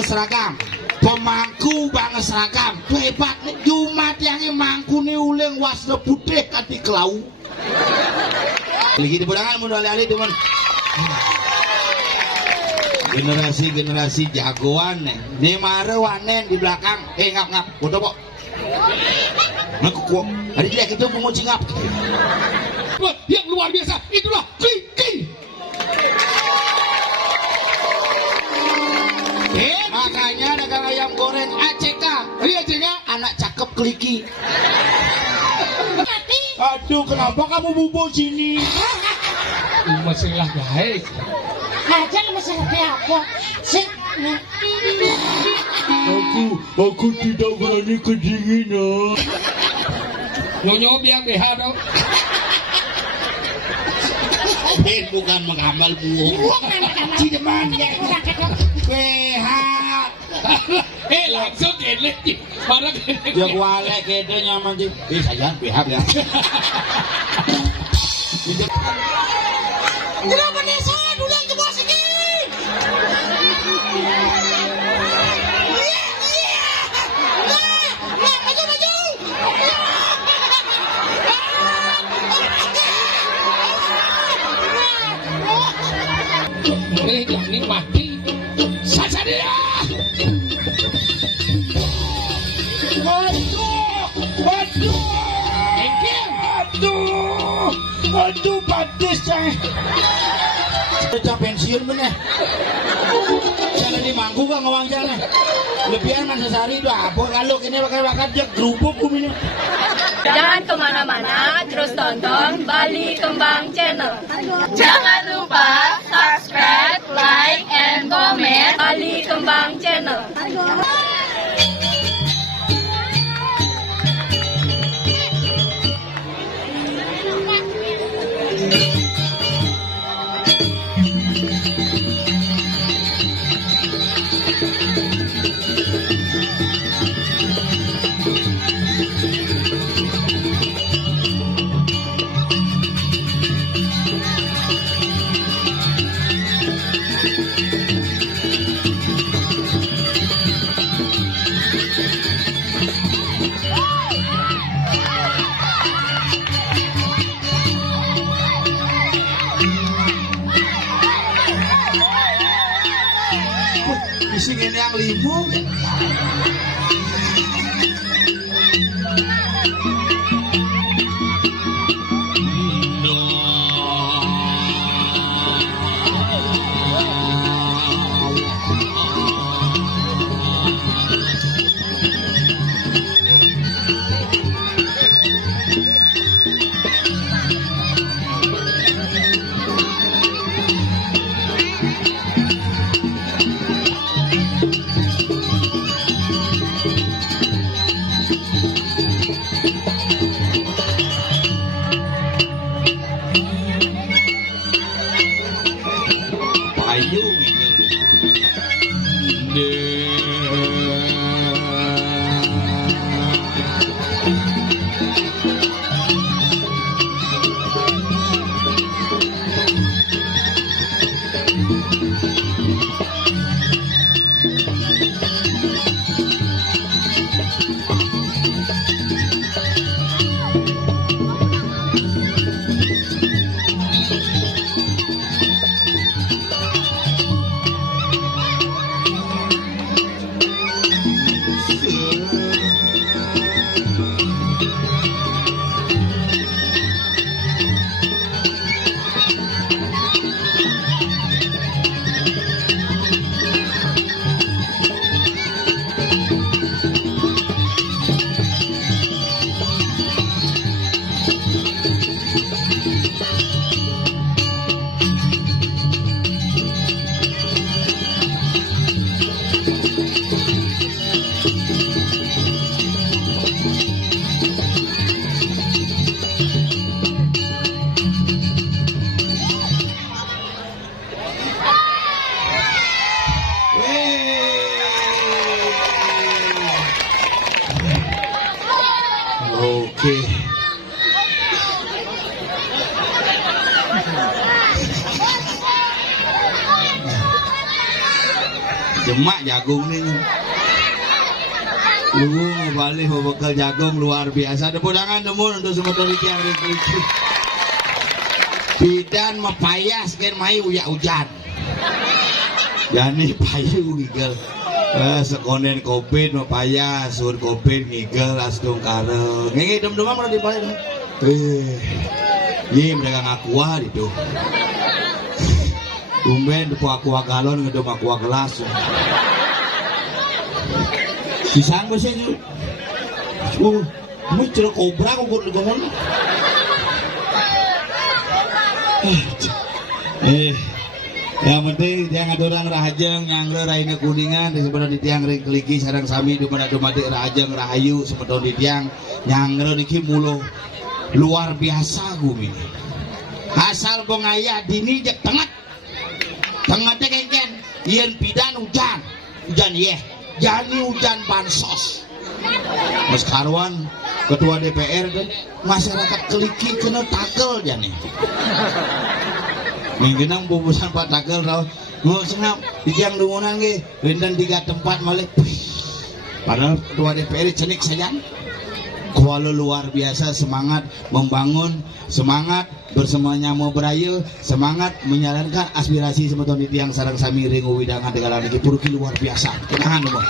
banget seragam. Pemangku banget seragam. Hebat nih Jumat yang mangku nih uleng wasna putih kati kelau. Lagi di budangan mudah alih teman. Generasi jagoan nih. Di mare wanen di belakang. Ngap foto kok. Ngaku kok. Hari dia kita menguci ngap. Yang luar biasa itulah Kiki. Makanya dagang ayam goreng ACK. Iya ACK, anak cakep Kliki. Aduh, kenapa kamu bubuk sini? Masalah guys. Aja masalah apa? Aku tidak berani kedinginan. Nyonya biar BH dong. Bukan mengamal buah. Cideman ya. BH. Langsung kene. Mana kene? Ya kuale kene nyaman sih. Sayang BH ya. Kenapa nih saya dulu yang kebawa sini? Maju. Mulai jadi mati. Saja dia. Aduh, bagus saya. Udah pensiun bener. Jalan di mangku kan ngawang jalan. Lebihan masa sehari itu apa? Kalau kini bakal dia gerubuk kumini. Jangan kemana-mana, terus tonton Bali Kembang Channel. Jangan lupa subscribe, like, and comment Bali Kembang Channel. Isi ini yang limu. Oke. Demak jagung nih. Lu balik bekal jagung luar biasa. Tepuk tangan temun untuk semua tadi yang religi. Bidan mepayas kan mai uyak hujan. Jani payu ngigel. Sekonen covid mepayas, sur covid ngigel astung kareng. Ngi dem-demam ora dibalik. Ye mereka ngakua itu. Tumben depo aqua galon ngedom aqua gelas. Pisang bersih tu. Mu cerok kobra kok ngomong. Yang penting jangan orang rahajeng nyangre raina kuningan di sebelah di tiang ring keliki sareng sami di mana domade rahajeng rahayu semeton di tiang nyangre niki mulo luar biasa gumi. Asal bongaya dini jek tengat. Tengatnya kengken yen bidan hujan ye. Jani hujan bansos. Mas Karwan ketua DPR dan masyarakat keliki kena takel jani. Minggenang bubusan Pak Takel tau mau senap di tiang dungunan ge dan 3 tempat malih. Padahal ketua DPR cenik saja. Kuala luar biasa semangat membangun, semangat bersemuanya mau beraya, semangat menyalankan aspirasi semeton di tiang sarang sami ring widangan tegalan iki puruki luar biasa. Tenang dulu.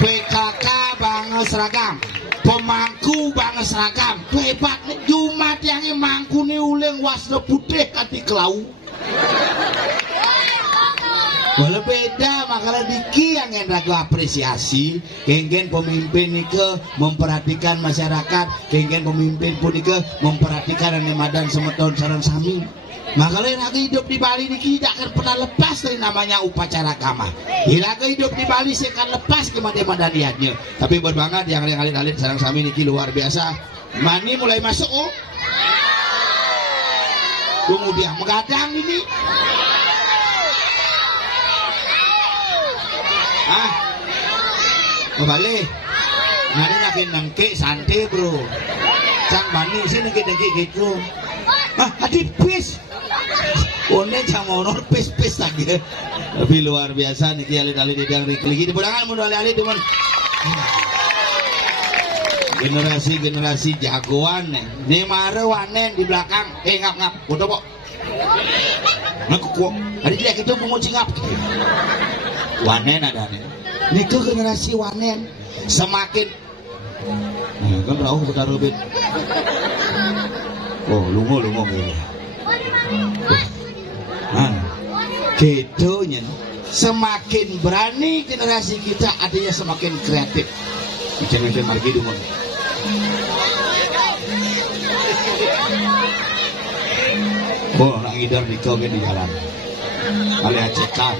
PKK banget seragam. Pemangku banget seragam hebat Jumat yang mangku ni uleng wasna putih kati kelau boleh beda makanya diki yang ragu apresiasi kengken pemimpin nike memperhatikan masyarakat kengken pemimpin pun nike memperhatikan madan semeton sarang sami makanya lagi hidup di Bali niki tidak akan pernah lepas dari namanya upacara kama. Lagi hidup di Bali saya akan lepas ke madaniatnya. Tapi berbangat yang alit-alit sarang sami niki luar biasa. Mani mulai masuk oh. Kemudian mengadang ini. Kembali. Nanti nakin nangke santai bro. Cang bani sini nangke gitu. Adik pis. One jangan pis lagi. Tapi luar biasa nih alit-alit di tiang lagi di pedangan mudah alit teman. Generasi jagoan nih. Ini mare wanen di belakang. Ngap foto kok. Ngaku ada dia gitu penguci ngap. Wanen ada nih. Ini ke generasi wanen semakin. Kan tahu putar rubit. Oh, lungo ini. Gitu nya. Semakin berani generasi kita artinya semakin kreatif. Jangan margi dulu. Oh, nak ngidar di kau di jalan. Kali acekar.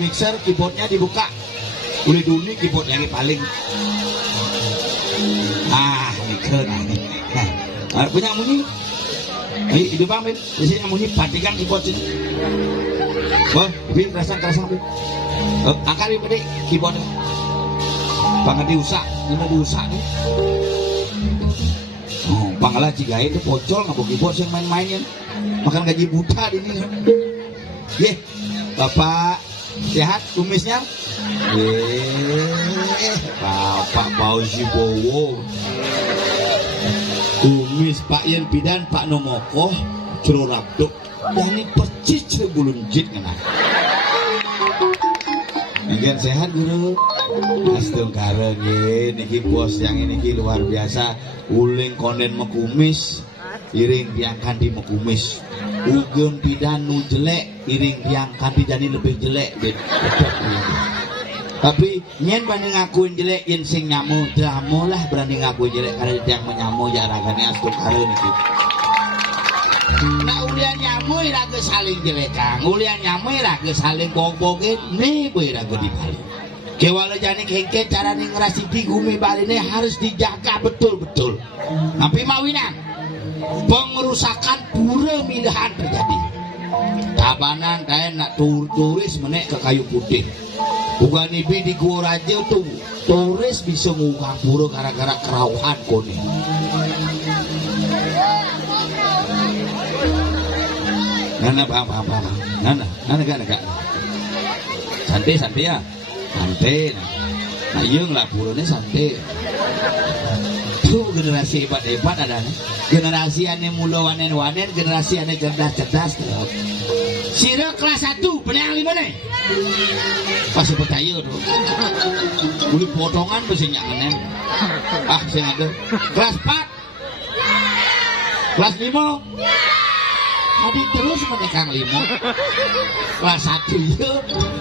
Mixer keyboardnya dibuka. Boleh dulu keyboard yang paling. Mixer nih. Punya bunyi. Hidup amin. Di sini bunyi patikan keyboard sini. Oh, ini kerasa bin. Angkat ini keyboard. Banget diusak, mau diusak nih. Pangala jika itu pocol nggak keyboard yang main-mainin. Makan gaji buta ini. Ye, Bapak sehat kumisnya? Bapak Bauzi Bowo. Kumis Pak Yen Bidan Pak Nomoko Curo Rabduk dan ini percis sebelum jit kena. Mungkin sehat guru. Astung kareng ye niki bos yang ini luar biasa uling konden mekumis iring tiang kandi mekumis ugeun Bidan nu jelek iring tiang kandi jadi lebih jelek tapi nyen banding ngakuin jelek yen sing nyamu dramu lah berani ngakuin jelek karena tiang menyamu jaragane astung kareng niki. Nah ulian nyamu iraga saling jelek kang ulian nyamu iraga saling bog-bogin nih boy iraga dibalik. Kewala jani kengke cara ngerasi di gumi Bali ini harus dijaga betul-betul. Tapi mawinan pengerusakan pura milihan terjadi. Tabanan kayak nak turis menek ke kayu putih. Bukan ibi di gua raja tuh turis bisa ngukang pura gara-gara kerauhan kone. Nana paham. Nana gak. Santai ya. Santai. Nah yang lah purune santai. Tuh generasi hebat ada nih. Generasi ane mulo wanen, generasi ane cerdas. Sira kelas 1, penang 5 nih. Pasti percaya tuh. Beli potongan pasti nyangen. Saya ada. Kelas 4. Kelas 5. Tadi terus menekang 5. Kelas 1 ya,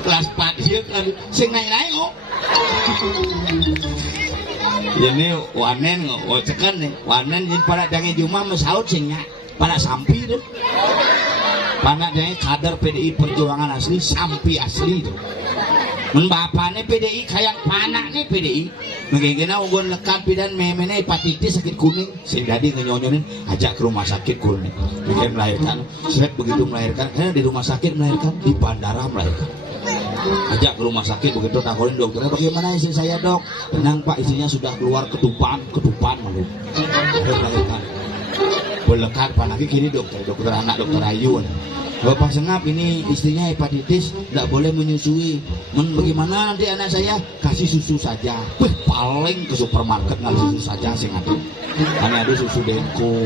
kelas 4 ya, sing naik kok. Ini wanen cekan nih, wanen jadi pada jangan cuma mesaut singnya, pada sampi tuh. Pada jangan kader PDI Perjuangan asli, sampi asli tuh. Bapaknya PDI kayak panak nih PDI. Mungkin unggun lekat pidan memene hepatitis sakit kuning. Sing dadi ngenyonyonin ajak ke rumah sakit kuning. Mungkin melahirkan, set begitu melahirkan, di rumah sakit melahirkan, di bandara melahirkan. Ajak ke rumah sakit begitu takorin dokternya bagaimana istri saya dok? Tenang pak, istrinya sudah keluar ketupan malu. Melahirkan. Belekat panaki kini dokter anak dokter Ayu. Bapak Sengap ini istrinya hepatitis, tidak boleh menyusui. Bagaimana nanti anak saya? Kasih susu saja. Paling ke supermarket ngasih susu saja sing ada. Hanya ada susu Denko,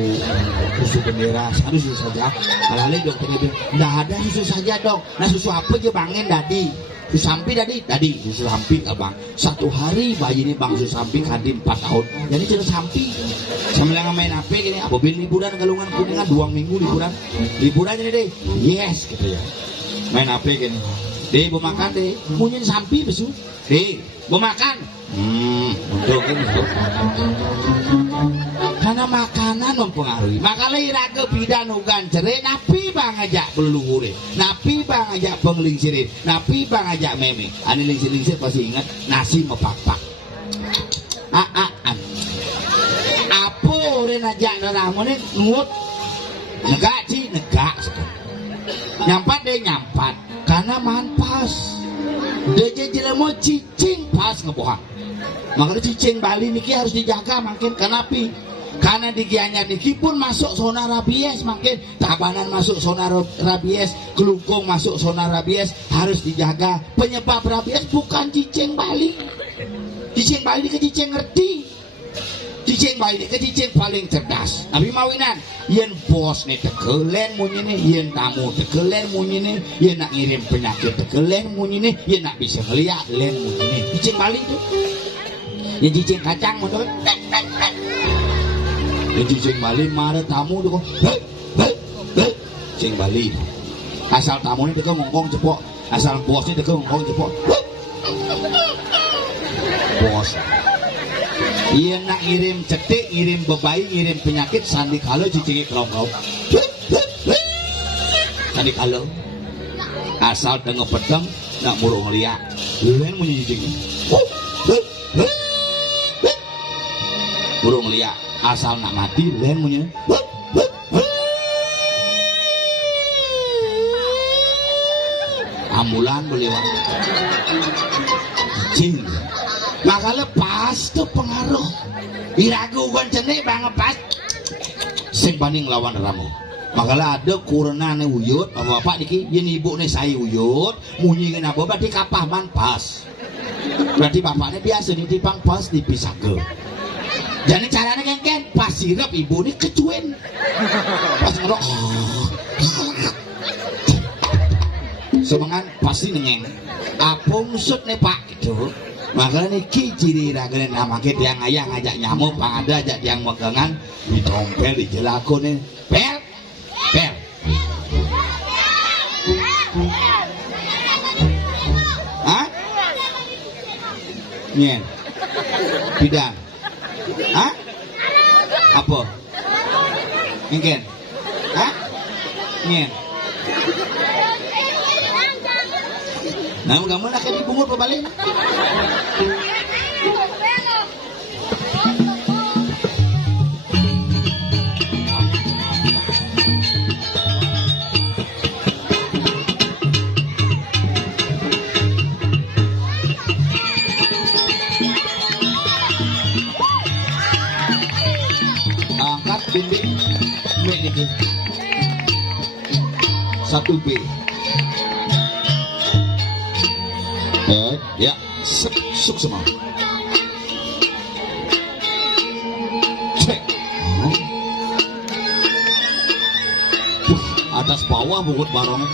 susu Bendera, ada susu saja. Kalau dokternya bilang, tidak ada susu saja dok. Nah susu apa aja bangin dadi? Susu sampi dadi susu sampi abang. 1 hari bayi ini bang susu sampi kadi 4 tahun. Jadi sudah sampi. Sambil main HP gini, apabila liburan Galungan Kuningan 2 minggu liburan ini deh, yes gitu ya. Main HP gini, deh mau makan deh, munyin sampi besu, deh mau makan, untuk ini. Karena makanan mempengaruhi. Makanya iraga bidan ugan cerai, napi bang ajak beluhure, napi bang ajak penglingsire, napi bang ajak meme. Ani lingsir pasti ingat nasi mepak-pak. Apa orang ajak naramu ni ngut negak nyampat karena manpas dia jelema cicing pas ngebohang. Makanya cicing Bali niki harus dijaga makin kenapi karena digianya niki pun masuk zona rabies, makin tabanan masuk zona rabies, kelungkung masuk zona rabies, harus dijaga. Penyebab rabies bukan cicing Bali. Cicing Bali ke cicing ngerti. Cicing Bali ke cicing paling cerdas. Tapi mawinan, yen bos nih tekelen munyi nih, yen tamu tekelen munyi nih, yen nak ngirim penyakit tekelen munyi nih, yen nak bisa ngeliat len munyi nih. Cicing Bali itu. Yen cicing kacang mundur. Yen cicing Bali marah tamu tuh, cicing Bali. Asal tamu nih teka ngongkong cepok, asal bos nih teka ngongkong cepok. Bos. Iya nak ngirim cetik, ngirim bebai, ngirim penyakit, sandi kalau cicingnya kelong-kelong. Sandi kalau asal tengah pedang, nak murung liat. Lain punya cicingnya. Murung liat, asal nak mati, lain punya. Ambulan berlewat. Cicing. Maka lepas tuh pengaruh iragu kan cene bang pas sing banding lawan ramu. Maka ada kurna ne uyut bapak niki yen ibu ne saya uyut munyi kena apa berarti kapah man pas. Berarti bapaknya biasa ditipang pas dipisah ke. Jadi caranya kengken pas sirap ibu ni kecuin. Pas ngerok semangat pasti nengeng. Apa maksud ne pak gitu? Makanya niki ciri ragane nama kita yang ayah ngajak nyamuk, pangada ajak yang megangan, ditompel, dijelakon nih, pel. Hah? Nyen, bidang, hah? Apa? Mungkin, hah? Nyen. Nah, kamu nak kena bungut berbalik. Angkat dinding, 1B. Ya, suk semua. Cek. Atas bawah bukut barong.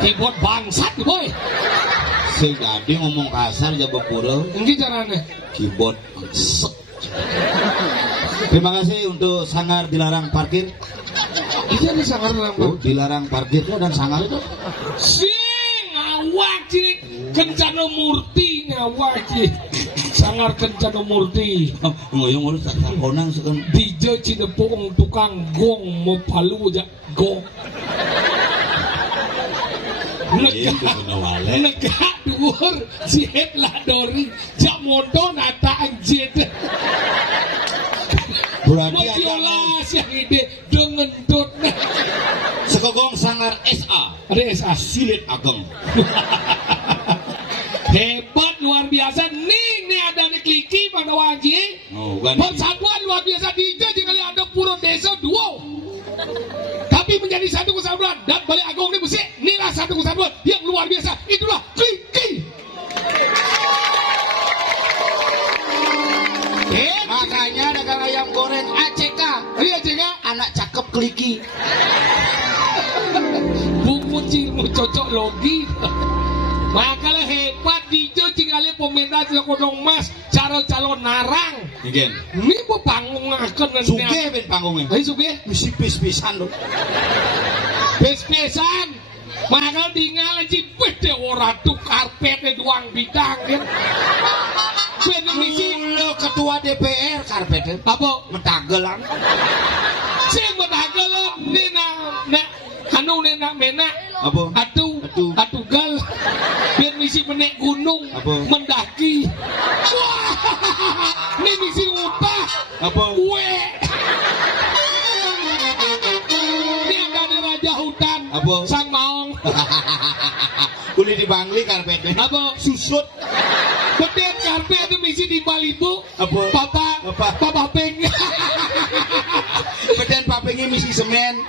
Keyboard bangsat boy. Si Gadi ngomong kasar aja bepura. Ini caranya. Keyboard bangsat. Terima kasih untuk Sanggar Dilarang Parkir. Iya nih sangar Oh, dilarang parkir itu dan Sanggar itu. Sing ngawak cik Kencana Murti ngawak cik. Sangar Kencana Murti. Ngoyong urus tak konang sekan. DJ Cinepung tukang gong mau palu aja gong. Negak dhuwur sihet lah dori jak mondo nata anjir. Berarti Motiola yang ide dengan dot. sekogong Sanggar SA. Ada SA Silit Ageng. Hebat luar biasa nih ada nih kliki pada wajib. Oh, bukan. Persatuan luar biasa DJ kali ada puro desa duo. Tapi menjadi satu kesatuan dan balik agung ini musik inilah satu kesatuan yang luar biasa, itulah kliki. Makanya dagang ayam goreng ACK. Ini ACK Anak cakep kliki. buku cilmu cocok logi. Makalah hebat DJ tinggalnya pemerintah tidak kodong mas cara calon narang. Igen. Ini mau panggung akan Suge ben panggungnya. Ayo suge. Misi pis-pisan lo. Pes-pesan. Makanya tinggal cipet deh orang tuh karpetnya doang bidang kan. Ben misi Lo ketua DPR karpet Apa? metagelan. Sing metagel ni na anu ni na mena. Apa? Atu gal. Biar misi menek gunung, Apa? mendaki. Wah, ni misi utah. Apa? Kue. Ini ada di raja hutan. Apa? Sang maong. Kulit di Bangli karpetnya. Apa? Susut. Bedet karpet ada misi di Balibu. Apa? Papa peng. Beden papengnya misi semen.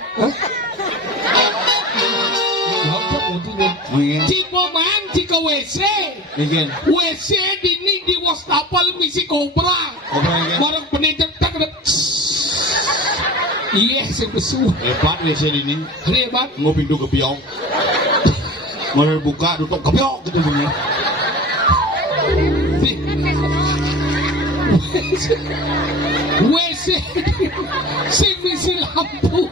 Cipoman, Ciko WC. Iya. WC dini di wastafel misi kobra. Barang penelitian tak ada. Iya, saya besu. Hebat WC ini. Hebat. Mau pintu kepiong. Mau buka tutup kepiong gitu bunyi. WC si misi lampu.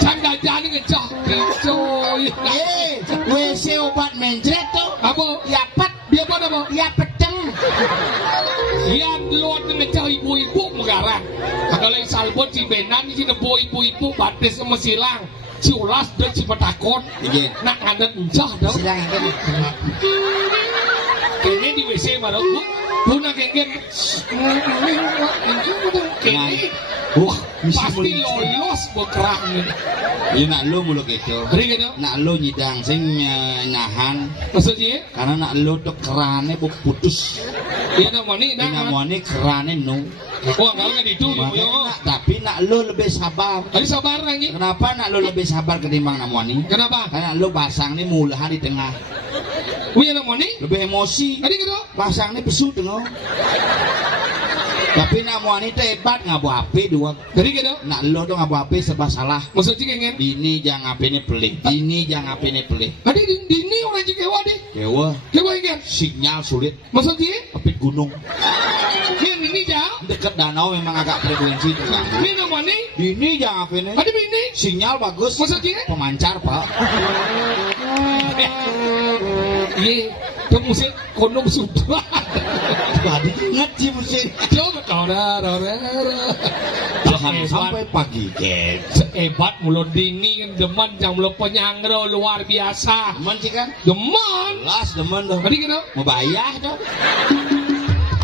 Canda jani ngecah coy. WC obat mencret tuh. Apa? Yapet. Dia apa? Ya pedeng. Yang luar ngecah ibu-ibu megarang. Kalau yang salbon si benan si nebo ibu-ibu batis sama silang. Si ulas dan si petakon. Iya. Nak ngadet encah dong. Silang kan. Kene di WC marok bu. Bu nak kengen. Kene. Wah, Pasti lolos bekerang ni. Ya nak lo mulu gitu. Hari gitu. Nak lo nyidang sing nahan. Maksudnya? Karena nak lo tuh kerane putus. Dia nak mani Ini dah. mau nih kerane no. Wah kalau kan itu Makanya yo. tapi nak lo lebih sabar. Hari sabar lagi. Kenapa nak lo lebih sabar ketimbang nak mani? Kenapa? Karena lo pasang nih mulahan di tengah. Wih nak mani? Lebih emosi. Hari gitu. Pasang nih pesu tengah. Tapi nak mani teh hebat ngabu api dua. Hari gitu. Nak lo tuh ngabu api serba salah. Maksudnya kengen. Dini jangan api nih pelik. Dini jangan api nih pelik. Hari ini orang jika kewa deh. Kewa Kewa kengen. sinyal sulit. Maksudnya? Api gunung. Ini jauh. Dekat danau memang agak frekuensi terganggu. Ini nak mani? Dini jangan api nih. Ada ini. Sinyal bagus. Maksudnya? Pemancar pak. Iya. Itu musik kondom sudah. Tadi ingat sih mesin. Coba dora. Jangan sampai pagi get. Hebat mulut dingin demen yang mulut penyangro luar biasa. Demen sih kan? Demen. Jelas demen dong. Tadi gitu. Mau bayar dong.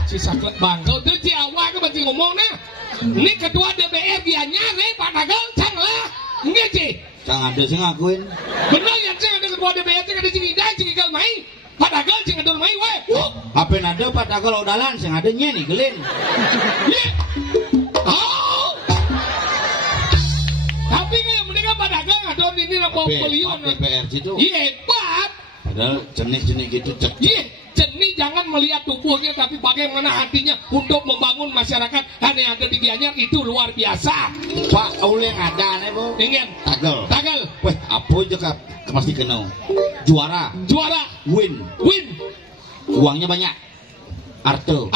Si saklet bangkau tuh si awak ke masih ngomong nah. Ini ketua DPR dia nyari Pak Nagal cang lah. Enggak sih. Jangan ada sih ngakuin. Benar yang sih ada ketua DPR sih ada Cingidai Cingidai main. Pak Nagal Cingidai main weh. Apa nada pada kalau dalan sing ada nih gelin. Iya. Oh. Tapi kayak mereka Pak Nagal ngadon ini apa beliau. DPR itu. Iya hebat. Padahal jenis-jenis gitu cek. Iya. Jenis jangan melihat tubuhnya tapi bagaimana hatinya untuk membangun masyarakat. Hanya yang ada di Gianyar itu luar biasa. Pak oleh ada nih bu. Ingin Tagal. Weh apa juga pasti kenal. Juara. Win. Uangnya banyak. Arto.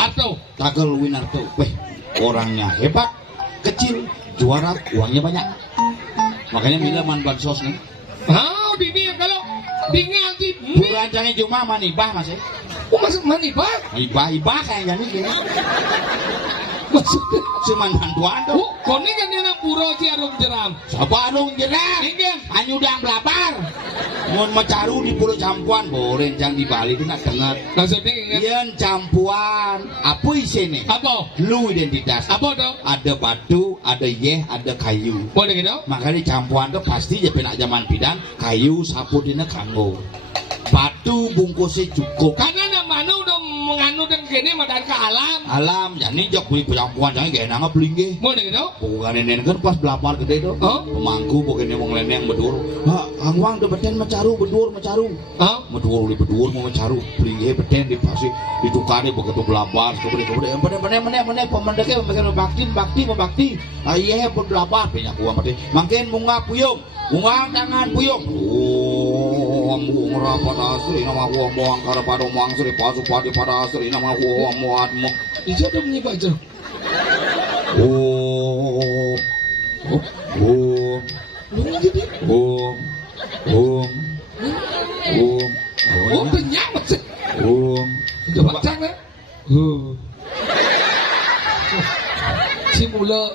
Tagal win Arto. Weh orangnya hebat. Kecil. Juara uangnya banyak. Makanya Mila man bansos nih. Dini kalau tinggal di Burancangnya cuma manibah mas ya. Masuk manibah? Ibah kayaknya nih. Maksudnya? Cuman bantuan tuh. Kone kan dia nak pura si arung jeram. Siapa arung jeram? Ingin. Anyudang belapar. Mau mecaru di pulau campuan. Boleh jangan di Bali itu nak dengar. Maksudnya ingin. Ian campuan. Apa isinya? Apa? Lu identitas. Apa dong? Ada batu, ada ada kayu. Boleh gitu? Makanya campuan tuh pasti je penak zaman pidan. Kayu sapu dina kanggo. Batu bungkusnya cukup. Karena nama manu udah menganu dan kene madan ke alam. Alam, jadi jok beli penyampuan jangan gak enak beli Mau deh gitu? bukan nenek kan pas belapar gede tuh. Pemangku bukan wong leneng bedur. Angwang udah beten mecaru bedur mecaru. Bedur li bedur mau mecaru beli beten di pasti ditukari begitu belapar kemudian bener pemendeknya membagian bakti. Iya belapar banyak uang mati. Makin bunga puyung, bunga tangan puyung. Bunga rapat asri nama uang buang karena pada uang sri pasupati pada asri nama uang muatmu. Itu ada bunyi baca. Banyak macam. Coba baca lah. si mula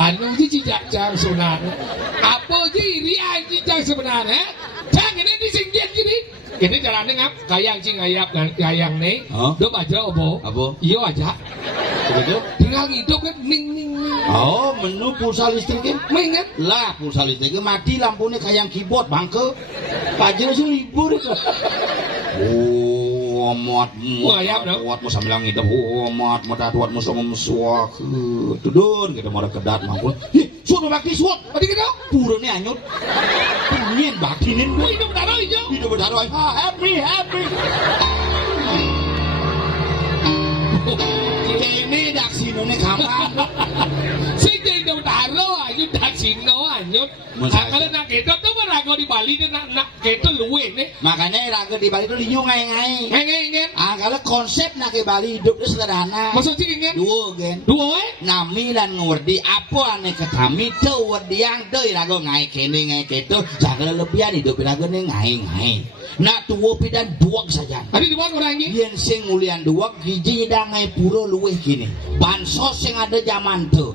anu je cicak car sebenarnya apa je ria cicak sebenarnya jangan ini disinggit gini ini caranya ngap kayang cing gayang nih do baca apa iyo aja Begitu? tinggal hidup kan ning Oh, menu pulsa listriknya? mengat Lah, pulsa listriknya mati lampunya kayak keyboard bangke. Pajero sih libur itu. Oh, muat sambil ngidap. Oh, muat atuat sama musuak. Tudun kita mau kedat mampu. Nih, suat bakti suat. tadi kita Purone anyut. Pengen baktinin. hidup berdarah hijau Hidup berdarah. Happy. Ini dak sinone kapan? sing hidup berdarah anyut dak sino anyut kalau nak kita tuh merago di Bali dia nak kita luwe nih Makanya raga di Bali itu liu ngai-ngai. ingin Kalau konsep nak ke Bali hidup itu sederhana. maksud sih ingin Dua gen. dua Nami dan ngerti apa ane ketami tuh werdi yang tuh raga ngai kene ngai ketu. Jangan lebihan hidup raga nih ngai. Nak tua pidan duak saja. tadi di bawah orang ini Yen sing mulian duak giji dah ngai pura luweh kini. Bansos sing ada zaman tuh.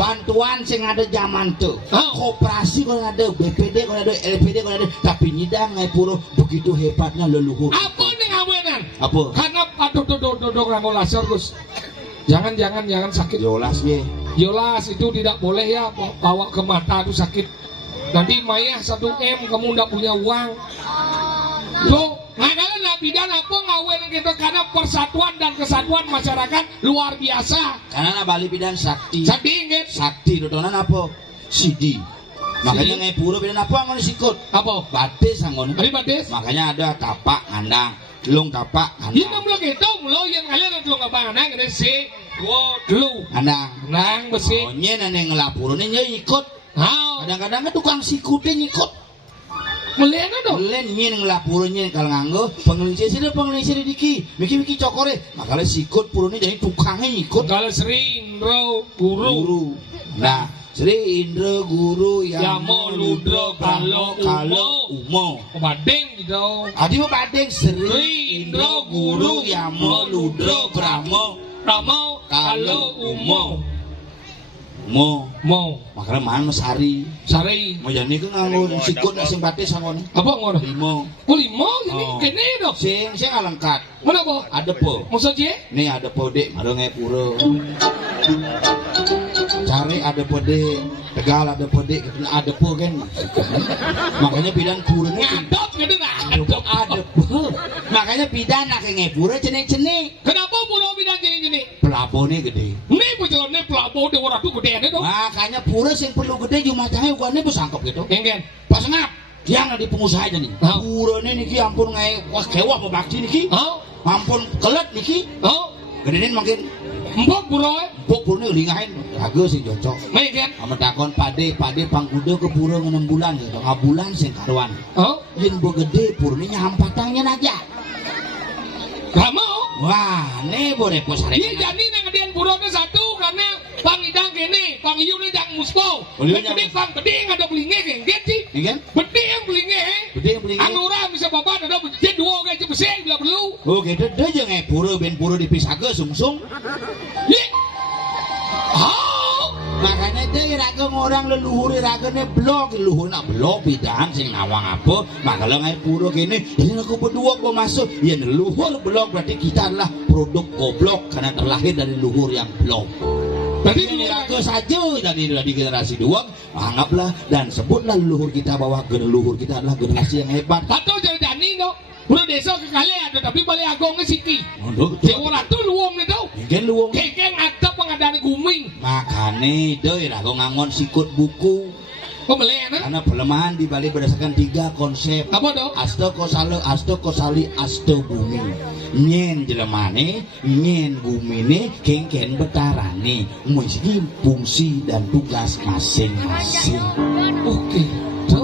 Bantuan sing ada zaman tuh, koperasi kalau ada, BPD kalau ada, LPD kalau ada, tapi nyidang ngai pura begitu hebatnya leluhur. apa nih ngawenan Apa? karena aduh rangol laser Gus jangan sakit Yolas ye. Yolas itu tidak boleh ya bawa ke mata itu sakit nanti Maya 1M kamu tidak punya uang tuh makanya nabi dan apa ngawen gitu karena persatuan dan kesatuan masyarakat luar biasa Karena Bali pidan sakti. sakti inget Sakti dodonan apa? Sidi. Makanya ngai pura pidan apa ngon sikut? apa Batis anggon. tadi Bades Makanya ada tapak ngandang, lung tapak ini ngandang. mula gitu mula yang kalian itu nggak banget ini si dulu Ngandang. nang besi Oh nyen ane ngelapurune nya ikut. how Kadang-kadang kan tukang sikutnya ngikut. melihat dong Len nyen ngelapurune kalau nganggo pengelisir diki. Miki cokore. Makanya sikut purune jadi tukangnya ngikut. kalau sering bro guru Guru. Nah, Sri Indra Guru Yamo Ludra Kalo Umo. badeng gitu Adi mau badeng Sri Indra Guru Yamo Ludra Brahmo Ramo Kalo Umo Mo makanya mana Sari Sari mau jadi kan nganggo sikut sing batis anggon apa ngono limo limo ini Oh. kene dong sing alengkat mana po ada po maksudnya nih ada po dek maro ngai pura cari ada po dek Tegal ada po dek ada po kan makanya bidan pura nih ngadop gitu nah ada po makanya bidan nak ngai pura cenek kenapa pulau bilang gini pelabone gede ini bocornya pelabuh di orang tuh gede dong makanya pura sing perlu gede jumatanya ukurannya besangkep gitu engen pas ngap yang di pengusaha aja nih Oh. pura niki ampun ngai wah kewah pebakti niki oh ampun kelet niki oh gedein makin empok pura pok purune lingahin lagu sih cocok mengen sama takon pade panggudo ke pura 6 bulan gitu bulan sing karuan oh yen bo gede purune nyampatangnya aja kamu wah nih boleh pos hari iya jadi nang ngedian pura itu satu karena pang idang kene pang iu ini jang muspo Boleh gede pang gede ada belinge gengget sih ini kan gede yang belinge gede yang beli anu orang bisa bapak ada bejit dua gaji besar bila perlu oh gitu deh jangan pura ben pura dipisah ke sungsung iya oh makanya deh raga orang leluhur raganya blok leluhur nak blok bidang sing nawang apa makanya ngai pura gini ini aku berdua kok masuk ya leluhur blok berarti kita adalah produk goblok karena terlahir dari leluhur yang blok berarti ini raga saja dari generasi dua anggaplah dan sebutlah leluhur kita bahwa leluhur kita adalah generasi yang hebat tato jadi dani no pura desa ke kali ada tapi balik agongnya siki untuk si orang tuh luang nih tau mungkin luang kekeng ada pengadaan guming makanya deh raga ngangon sikut buku pembelian karena pelemahan di Bali berdasarkan 3 konsep apa dong Asto kosali asto bumi nyen jelemane nyen bumine kengken betarane mesti fungsi dan tugas masing-masing oke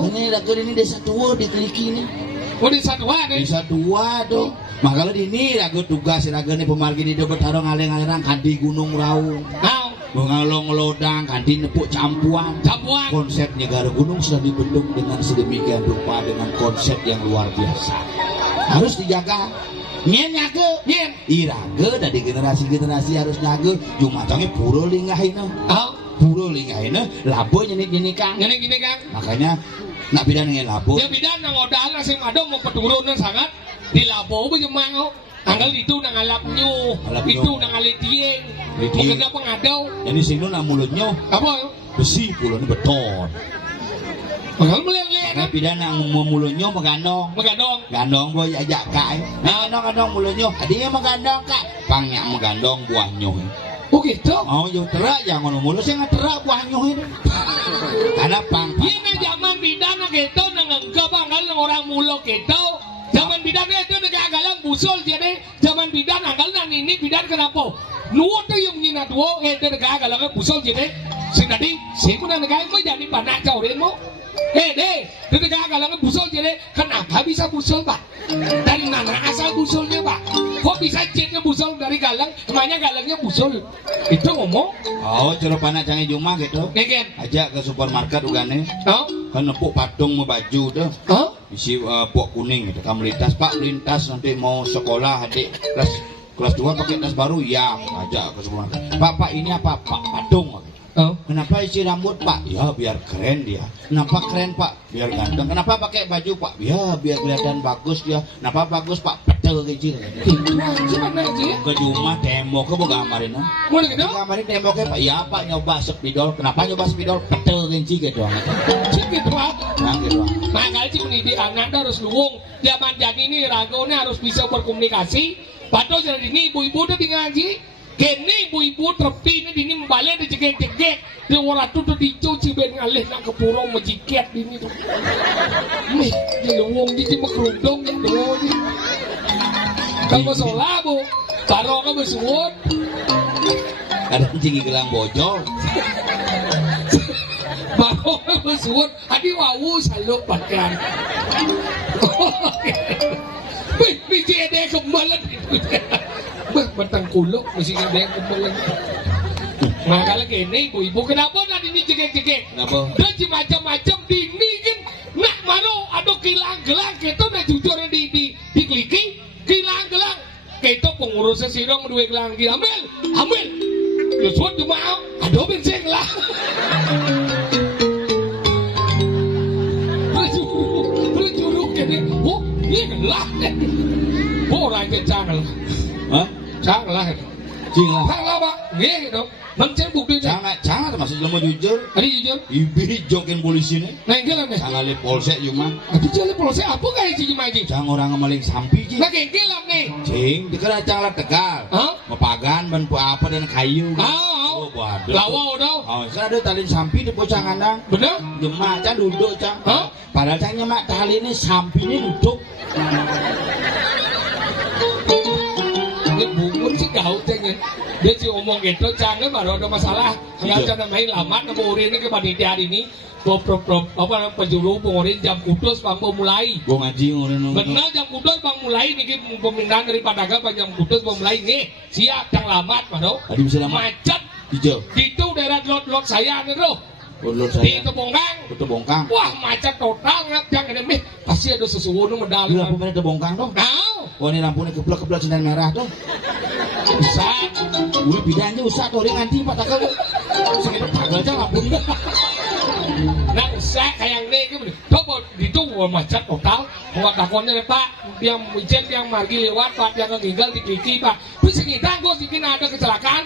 ini raga ini desa tua dikeliki ini oh di satu ada desa tua dong makanya ini raga tugas raga ini pemargi di betarong aleng-aleng kanti gunung raung now mengalong lodang kanti nepuk campuan capuan konsep negara gunung sudah dibentuk dengan sedemikian rupa dengan konsep yang luar biasa harus dijaga Nyen nyage. Nyen. Irage dari generasi-generasi harus nyage. Jumatongnya puro lingahina. Oh, Puro lingahina labo nyenik-nyenik Kang. ngene gini Kang. Makanya nak bidan dengan labo. Ya bidan nang odalan sing mado mau peturunan sangat di labo be jemang. Tanggal itu nang alap nyu, itu nang alitieng. Mungkin apa ngadau. Jadi sini nak mulutnya Apa? besi pulau ini beton. Bakal meleleh. Nah bidan nang mulutnya megandong. Megadong. Gandong boy ajak kak. Nah gandong mulutnya. Adinya megandong kak. Pangnya megandong buahnya. Oh gitu. Oh yo terak yang ngono mulut saya terak buahnya itu. Karena pang. Ini zaman bidan gitu nang enggak banggal orang mulo gitu. Zaman bidan itu negagalang busul jadi zaman bidan anggal nang ini bidan kenapa? Nuo tuh yung nyina duo itu negagalang busul jadi sing tadi sing pun negai mo jadi panak jauh demo. Deh, itu negagalang busul jadi kenapa bisa busul pak? Dari mana asal busulnya pak? Kok bisa ceknya busul dari galang? Namanya galangnya busul. Itu ngomong? Oh cara panak canggih cuma gitu. Negen. Ajak ke supermarket ugane. Oh? Kan nepuk patung mau baju tuh. Oh? Isi pok kuning gitu kan melintas pak melintas nanti mau sekolah adik kelas 2 pakai tas baru ya ajak ke supermarket. Pak ini apa pak patung. Oh? Kenapa isi rambut pak? Ya biar keren dia. Kenapa keren pak? Biar ganteng. Kenapa pakai baju pak? Ya biar kelihatan bagus dia. Kenapa bagus pak? Petel kecil. Itu aja mana aja? Ke rumah tembok ke mau gambarin. Mau gitu? Gambarin temboknya pak. Ya pak nyoba spidol. Kenapa nyoba spidol? Petel kecil gitu. Cik gitu pak. Nah gitu. Makanya sih pendidik anak harus luwung. Zaman jadi ini ragonya harus bisa berkomunikasi. Padahal jadi ini ibu-ibu udah tinggal ngaji. Kini ibu-ibu terpi ini dini membalik di jegek-jegek. Di orang tu dicuci ben ngalih nak kepurong mejiket ini tu. Nih, di luwung di makerundong yang dulu ni. Kamu solah bu, taruh kamu suwut. Kadang tinggi gelang bojol. Baru kamu suwut, adi wawu saluk pakai. Biji ada kembalan itu. Batang kuluk masih ada yang kembalan. Makanya kini ibu-ibu kenapa tadi ini jegek-jegek? Kenapa? Dan macam-macam dini kan nak maro ada kilang-gelang kita nak jujur dikliki kilang-gelang kita pengurusnya sirong dua gelang ambil ya suat cuma ada bensin lah berjuru kini oh ini lah orang jangan Hah? jangan lah Cing lah. lah pak ini dong mencari bukti Jangan termasuk jelma jujur. Tadi jujur Ibi jokin polisi nih. nah ini lah nih Jangan lihat polsek cuma. tapi jalan proses apa kayak cik maji Jangan orang ngemaling sampi cing. nah kayak gila nih Cing, dikira jangan tegal. Hah? Mepagan ban apa dan kayu. Ah, Oh, waduh. lawa udah Oh, kan ada tali sampi di pocang kandang. bener Jemak can duduk cang. Hah? Padahal cang nyemak tali ini sampinya duduk. ini bubur sih gaut cengin dia sih omong gitu canggih baru ada masalah nggak Iya. jangan main lama nama urin ini ke panitia hari ini apa penjuru pengurin jam kudus bang mulai Gua ngaji ngono. benar jam kudus bang mulai nih pemindahan dari Padaga bang jam kudus bang mulai nih siap yang lama baru Tadi bisa lama. macet Hijau. itu daerah lot saya nih loh Ulur di saya. Tebongkang Betul bongkang. wah macet total nggak jangan ini pasti ada sesuatu medal Ini lampu merah bongkang dong. Nah, Wah ini lampunya keblak sinar merah dong. usah Uli bidangnya usah tuh dia nganti pak takal. Sekitar takal aja lampunya. nah usah kayak ini gitu coba itu macet total nggak takonnya pak yang izin yang margi lewat pak yang tinggal di kliki pak terus kita gue sih ada kecelakaan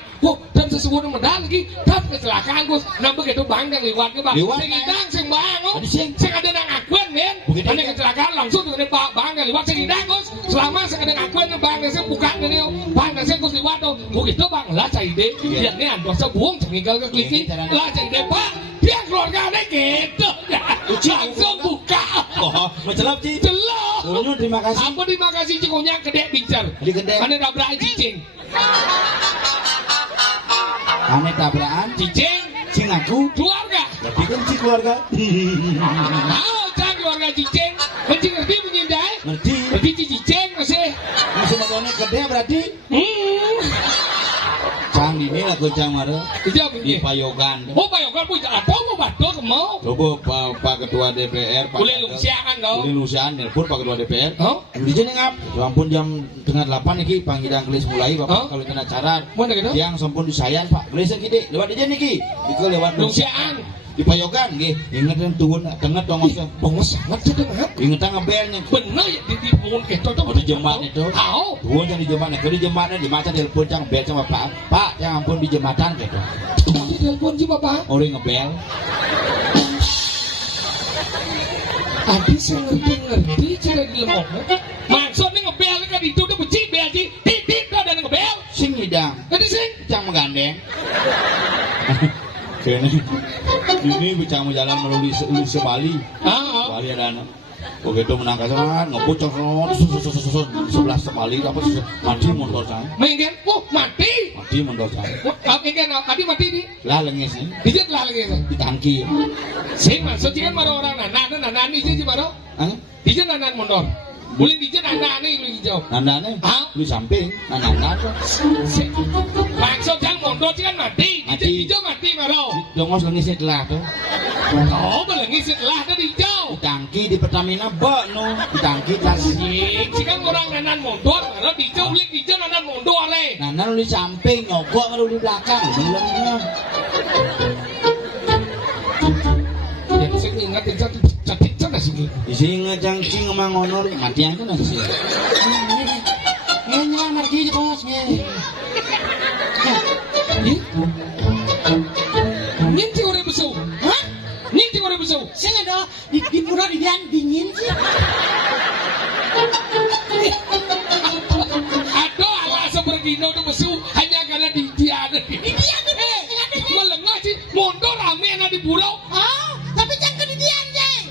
dan sesuatu medal lagi dan kecelakaan gue nah begitu bang yang lewat ke pak Lewat, kita sing bang Tadi sing. sing ada yang ngakuin men Begitu, ada ya. kecelakaan langsung dengan pak bang yang lewat sing kita gue selama sing ada ngakuin bang yang saya bukan ini bang yang saya gue lewat tuh begitu bang lah saya ide Iya. dia ini ada sebuang tinggal ke kliki Iya, lah saya ide pak dia keluarga ada gitu langsung buka Oh, mencelap cing. jelas Oh, terima kasih. apa terima kasih cikonya gede bicar Di gede. mana nabrak cicing Aneh tabrakan. cicing Cing aku. keluarga Tapi kan cing keluarga. mau cang keluarga cicing mencing ngerti menyindai Ngerti. ngerti cicing masih Masih motornya gede berarti. hmm Cang ini lah kencang marah Dijawab di ini. Payogan. Oh, bayokan pun atau mau batuk mau. Coba Pak Ketua DPR, Pak Boleh lungsiakan dong. Boleh lungsiakan, nelpon Pak Ketua DPR. Oh, Di sini ngap, ya ampun jam tengah 8 iki panggilan gelis mulai Bapak Hah? kalau kena acara. mana gitu? Yang sampun disayan Pak, gelis gede lewat aja niki. Iku lewat Lungsiaan. di Payogan nggih. Ingat yang turun tengah tongos. Bongos sangat sih dengar. Ingat ngebelnya. Bener ya di pungun kita tuh Di jembatan itu. Tahu. Turun yang di jembatan, kalau di jembatan di macam telepon yang bel sama Pak, yang ampun di jembatan gitu. Tadi telepon sih bapak. Orang ngebel. Tadi saya ngerti cara dia ngomong. Maksudnya ngebel kan itu udah benci bel sih. Titit ada ngebel. Sing hidang, Tadi sih. cang menggandeng. Kayaknya ini bisa jalan melalui Bali. Ah, Bali ada anak. Begitu menangkap sana, ngepucok sebelah Bali apa mati motor sana. Mengen, mati. Mati motor sana. Mengen, tadi mati di. Lah lengis nih, Dijat lah lagi. di tangki. Saya maksud kan maro orang nana ini sih maro. Hah? Dijat nanan mondor. Boleh dijat nana ini lu hijau. Nandane? Hah? Di samping, nandana tuh. Maksud yang mondor sih kan mati. Dijat Mati. hijau mati maro. Jongos lengisnya telah tuh. Oh, belengi setelah tadi hijau. Di tangki di Pertamina no, di tangki tas. Si kan orang nanan mondor, maro hijau boleh hijau nanan mondor le. Nana lu di samping, nyogok lu di belakang, belengnya. Ya, saya ingat cantik sana sini. Di sini ngejangcing emang honor, mati yang tuh nasi sih. Ini ngelamar gini bos. Nyinti orang besau. Hah? Nyinti orang besau. Sini dong, di pura di bian dingin sih. Aduh, alasan bergino tuh besau hanya karena dia ada. Dia tuh Melengah sih, mondor rame ada di pulau. Oh, tapi jangan ke dian jeng.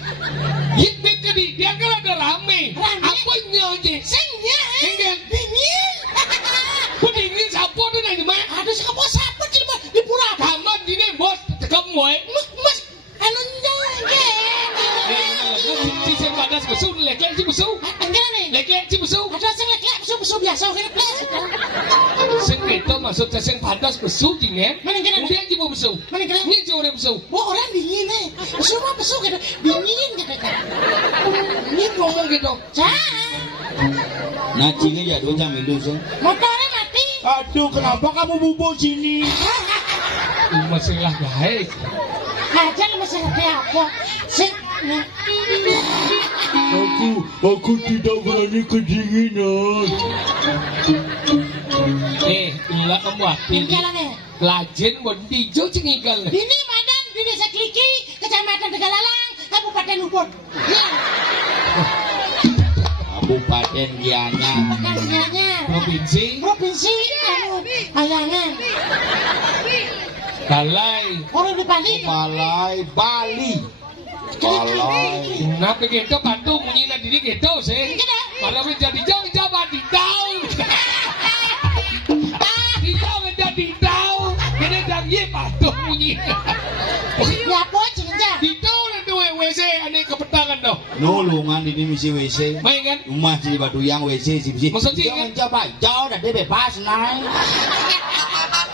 Itu ke dia kan ada rame. Rame? Apa nyonya? Sengnya, Enggak. dingin. Pendingin sapu tuh nanya mah. Ada siapa siapa sih di pura? Kaman di nih bos, cekap moe. Mas, anu jeng. Si sen padas besau, lek-lek si besau. Enggak nih. Lek-lek si besau. Ada sing lek besu biasa oke plus. Sen itu maksud sen padas besau jingen. Mana kena? Kemudian si mau besau. Mana kena? Ini si orang besau. Wah orang dingin nih. Semua besu gitu. Dingin gitu kan. Ini ngomong gitu. Nah, cingnya ya dua jam itu sih. Motornya mati. Aduh, kenapa kamu bubuk sini? Masalah guys. Aja lu masih ngerti apa? Sing. Aku tidak berani kedinginan. Ilah kamu hati. Tinggalan nih. Lajen mau dijo cengigal. Dini Madan, di Desa Kliki, Kecamatan Tegalalang, Kabupaten Ubud. Ya, Kabupaten Gianyar. Gianyar. Provinsi. Provinsi Kayangan. Balai. Orang di Bali. Balai Bali. Balai. Kenapa gitu bantu munyi diri gitu sih? Malah menjadi jauh coba di tahu. Di jauh menjadi tahu. Ini dari bantu munyi. Ya apa cinta? Di tahu nanti WC aneh kepetangan dong. Nulungan ini misi WC. Main kan? Rumah di Batu yang WC sih sih. Maksud sih, Jangan coba jauh dan dia bebas naik.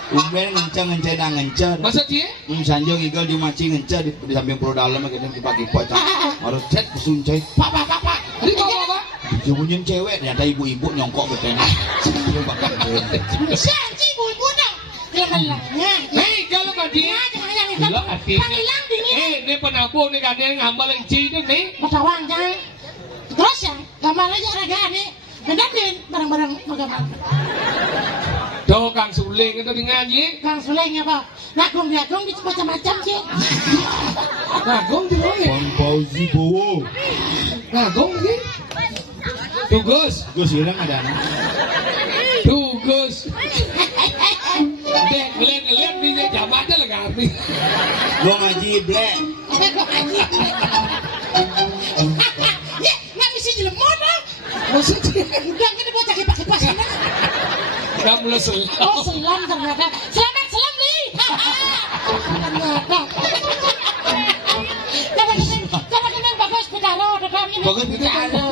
Umben ngenceng ngenceng. Masa sih? Sanjung igal di maci ngenceng di samping pulau dalam gitu dibagi pocong. Harus cek kesuncai. Pak. Ini apa? Dimunyin cewek ternyata ibu-ibu nyongkok betena. Si anjing ibu-ibu dong. Kelelangnya. Hei, kalau tadi. Gila artinya. Panilang dingin. Ini penabung nih kan yang ngambal yang cina nih. Matawang jangan. Terus ya, gambar aja raga nih. Ngedatin barang-barang magaman. Tuh Kang Suling itu dengan ye. Kang Suleng apa? Nagung diagung di macam-macam sih. Nagong di mana? Bang Fauzi Bowo. Nagong sih. Tuh Gus. Gus hilang ada anak. Tuh Gus. Dek, ngeliat nih jamak aja lah ngerti. Gua ngaji black. Ya, nggak bisa jelemot dong. Maksudnya Udah ini buat pakai pas ini. nggak mulai selam. Oh, selam ternyata. Selamat selam nih. Ternyata. Coba kita bagus Pitaro, tetap ini. Bagus Pitaro.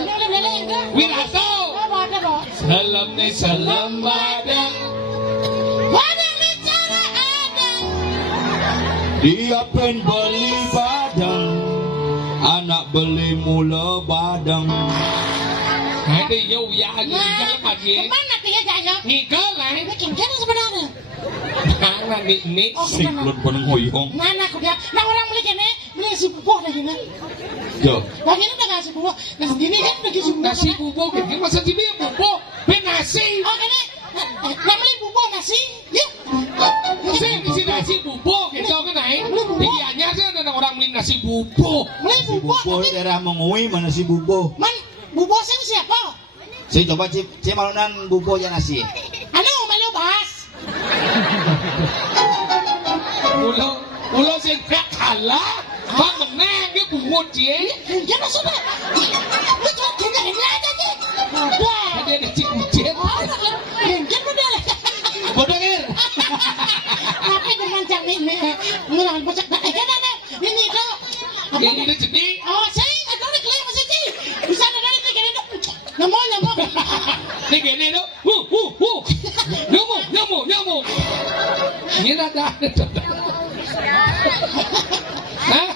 Wirato. Apa ada, Bos? Salam nih salam badan. Wadah bicara Dia pen beli badang, anak beli mula badang. Ada yo ya ngikal lagi. Kemana dia jalan? Ngikal lah. Bikin kena sebenarnya. Mana nik Oh, Siklon peneng hoyong. Mana aku dia? Nah orang beli kene, beli nasi bubuk lagi nih. Yo, Bang ini udah nasi bubuk. Nah ini kan lagi nasi bubuk gitu masa sini bubuk nasi. Oh ini, nah beli bubuk nasi. Yuk. Isi nasi bubuk gitu kan naik. Pikirannya sih ada orang beli nasi bubuk. Beli si bubuk. bubo Tapi daerah Mengui mana si bubo? man bubuk sih siapa? Saya coba cip malunan bubo ya nasi. Anu malu bahas. Ulo sih gak kalah. Bang menang dia bubuk cie. Jangan sudah. Lu cuma kena ini aja nih. Udah. Ada cik-cik. Mungkin udah. Bodoh kan? Tapi gemancang ini, murah bocak tak ada mana. Ini tuh. Ini udah jadi. Oh, saya ada di klaim masih sih. Bisa ada dari kene dok. Namo. Ini gini dong. Nyamu. Ini ada. Hah?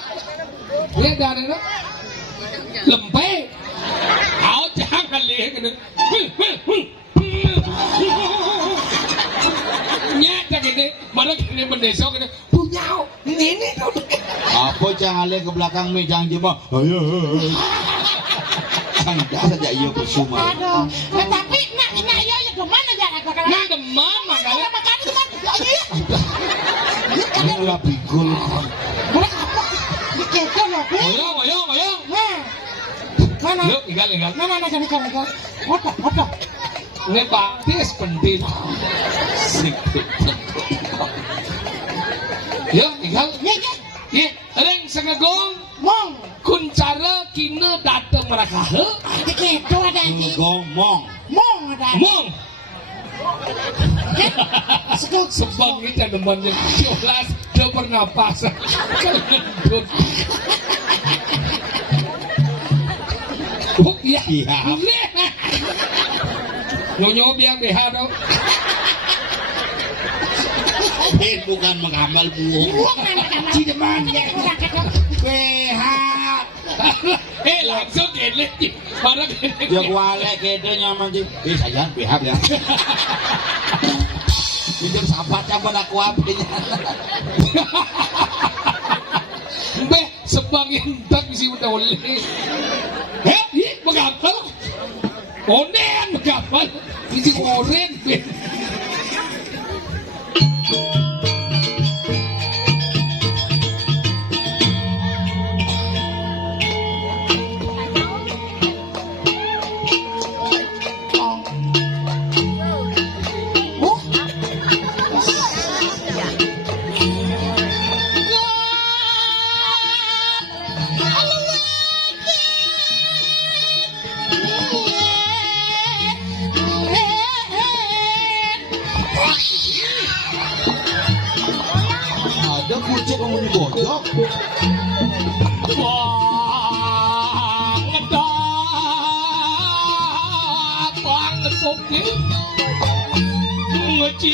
Ini ada dong. Lempe. Kau jangan lihat gitu. Nyata gini, mana gini mendesok gini. Punyau, ini tuh. Apa jangan lihat ke belakang meja jema. Ayo. Sangat saja iya bersuma. Aduh, tapi nak ya kemana jalan ke Nah demam makanya. makan itu kan. Iya. Ini lah pikul. Boleh apa? Dikejar loh. Oyong. Nah. Mana? Yuk, tinggal. Mana kan. Apa? Ini baptis penting. Yuk, tinggal. Ya. Reng sengegong. Mong. Kuncara kina datang mereka. Dikejar ada ini. Ngomong. Mong ada. Mong. Sekut. Sebang kita demannya 12 dia bernapas. Kelendut. Oh iya. Nyonya biang BH dong. Ben bukan menghambal buah. Cideman ya. BH. Langsung gele. Mana Ya kualek kede nyaman sih. Sayang BH ya. Pinjam sahabat campur aku abdinya. Be sebang intak bisi udah oleh. Megapal. Onen megapal. Bisi oren be. Ada kucing kamu di bojok. Wah, ngedak banget soke. Ngecit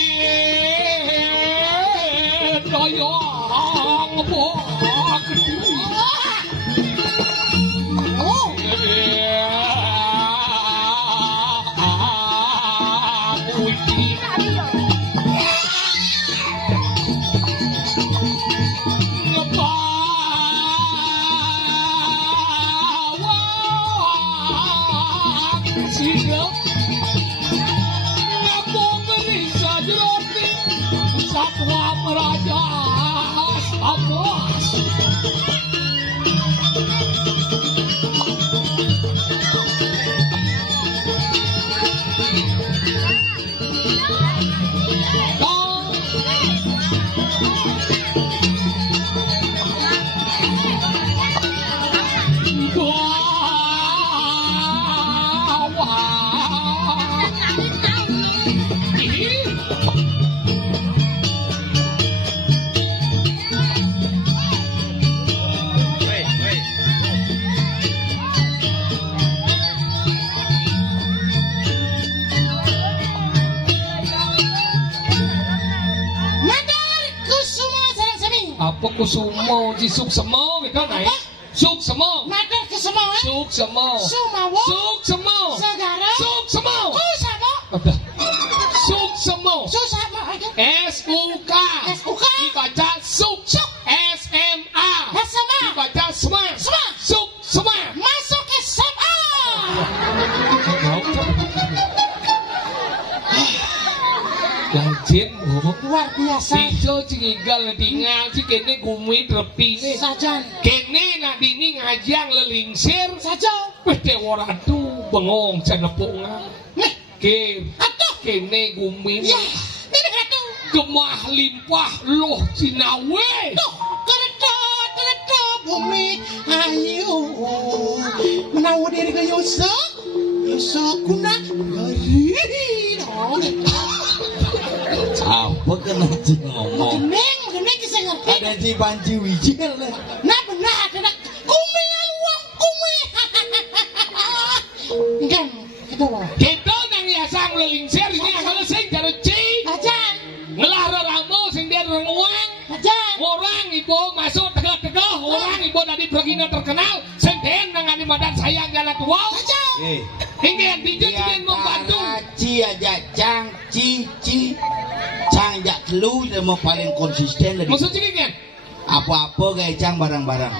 doyong ngebok gede. Oh. Satwa Meraja Abbas. Apa kusumo si suk semo gitu naik. Suk semo. Matur ke semua. Suk semo. Sumawo. Suk semo. Segara. Suk semo. Kusamo. Udah. Suk semo. Susamo aja. SUK. SUK. Dibaca suk. Suk. SMA. SMA. Dibaca sema. Sema. Suk sema. Masuk ke SMA. Lajen bu. Luar biasa. Tijo cingigal tinggal si kene gumi drepi nih. Sajan. Kene nadini ngajang lelingsir. Saja. Wih dewaratu bengong canepungan. Nih. Ke Atuh. kene gumi. Ya. Ini kata. Gemah limpah loh cinawe. Tuh. Kereta. Bumi. Ayo. Menawa diri ke Yusuf. Yusuf kuna. Gari. Apa kena Ci ngomong? Mengeneng kisah ngerti. Ada Ci Panji Wijil. Nah benar ada kumi aluang kumi. Kan itu loh. Kita nang yasang lelingsir ini kalau sing jaruci. Ajan. Ngelah ramo sing dia renguang. Ajan. Orang ibu masuk tegak-tegak. Orang ibu dari Bergina terkenal. Senten nangani badan sayang jalan tua. Ajan. Ingin dijadikan Iya, membantu. Ci aja Cang Ci Cang jak lu yang mau paling konsisten dari Maksudnya ingin? apa-apa kayak Cang barang-barang.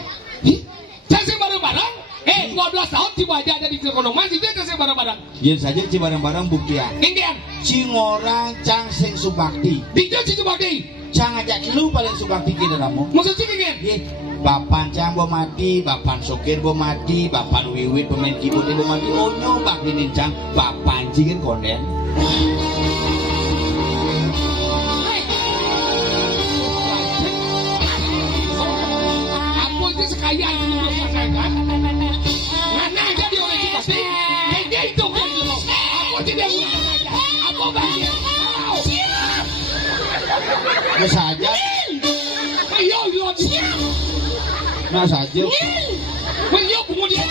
Saya sih bareng-bareng. 12 tahun tiba aja ada di Cikonongan. Saya sih bareng-bareng. Yen saja Ci barang-barang buktian. Ingin? Ci ngorang Cang sing subakti. Dijadi sebagai. Cang ajak lu paling subakti kita ramu. Maksudnya ingin? Ye, Bapan Cang bo mati, Bapan Sokir bo mati, Bapan Wiwit pemain keyboard bo mati. Oh nyobak dinin Cang, Bapan Cing kan konden. Aku itu sekaya itu belum saya kan? Mana aja di orang kita sih? Dia itu kan dulu. Aku tidak punya aja. Aku bagian. Nah saja, Ayo, yo, siap. nah saja. Ayo, kemudian.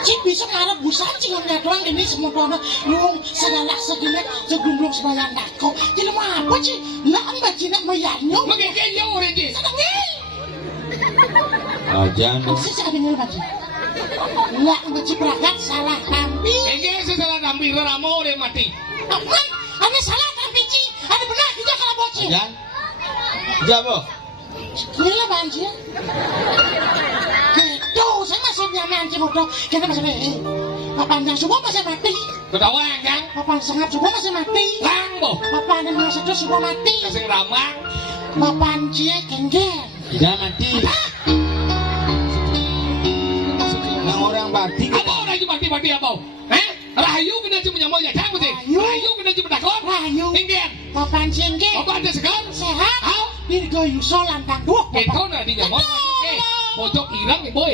Cik bisa ngarep busan cing ngeliat doang ini semua doang luang segala segala sebelum sebayang dako. Jadi mau apa cik? Lah mbak cina mayanya. Magiging yo, Reggie. Sedangnya. Aja no. Masih saya dengar mbak cik. Lah mbak cik beragat salah tampi. Enggak sesalah tampil ramo udah mati. Apaan? Ada salah tampi cik. Ada benar juga kalau bocil. Aja. Jabo. Ini lah banjir. Gitu, saya masih nyaman cik bodoh. Kita masih papan yang subuh masih mati. Ketawa kan? Papan sengap subuh masih mati. Lang boh. Papan yang masih terus subuh mati. Kasih ramang. Papan cie kengger. Tidak mati. Nang orang batik. Apa orang itu mati apa? Rahayu kena cuma nyamuk ya kan mesti. Rahayu kena cuma dakon. Rahayu. Ingin. Papan cengge. Apa ada segar? Sehat. Hau. Dirgoyuso lantang duh. Itu na di nyamuk. Pojok irang nih boy.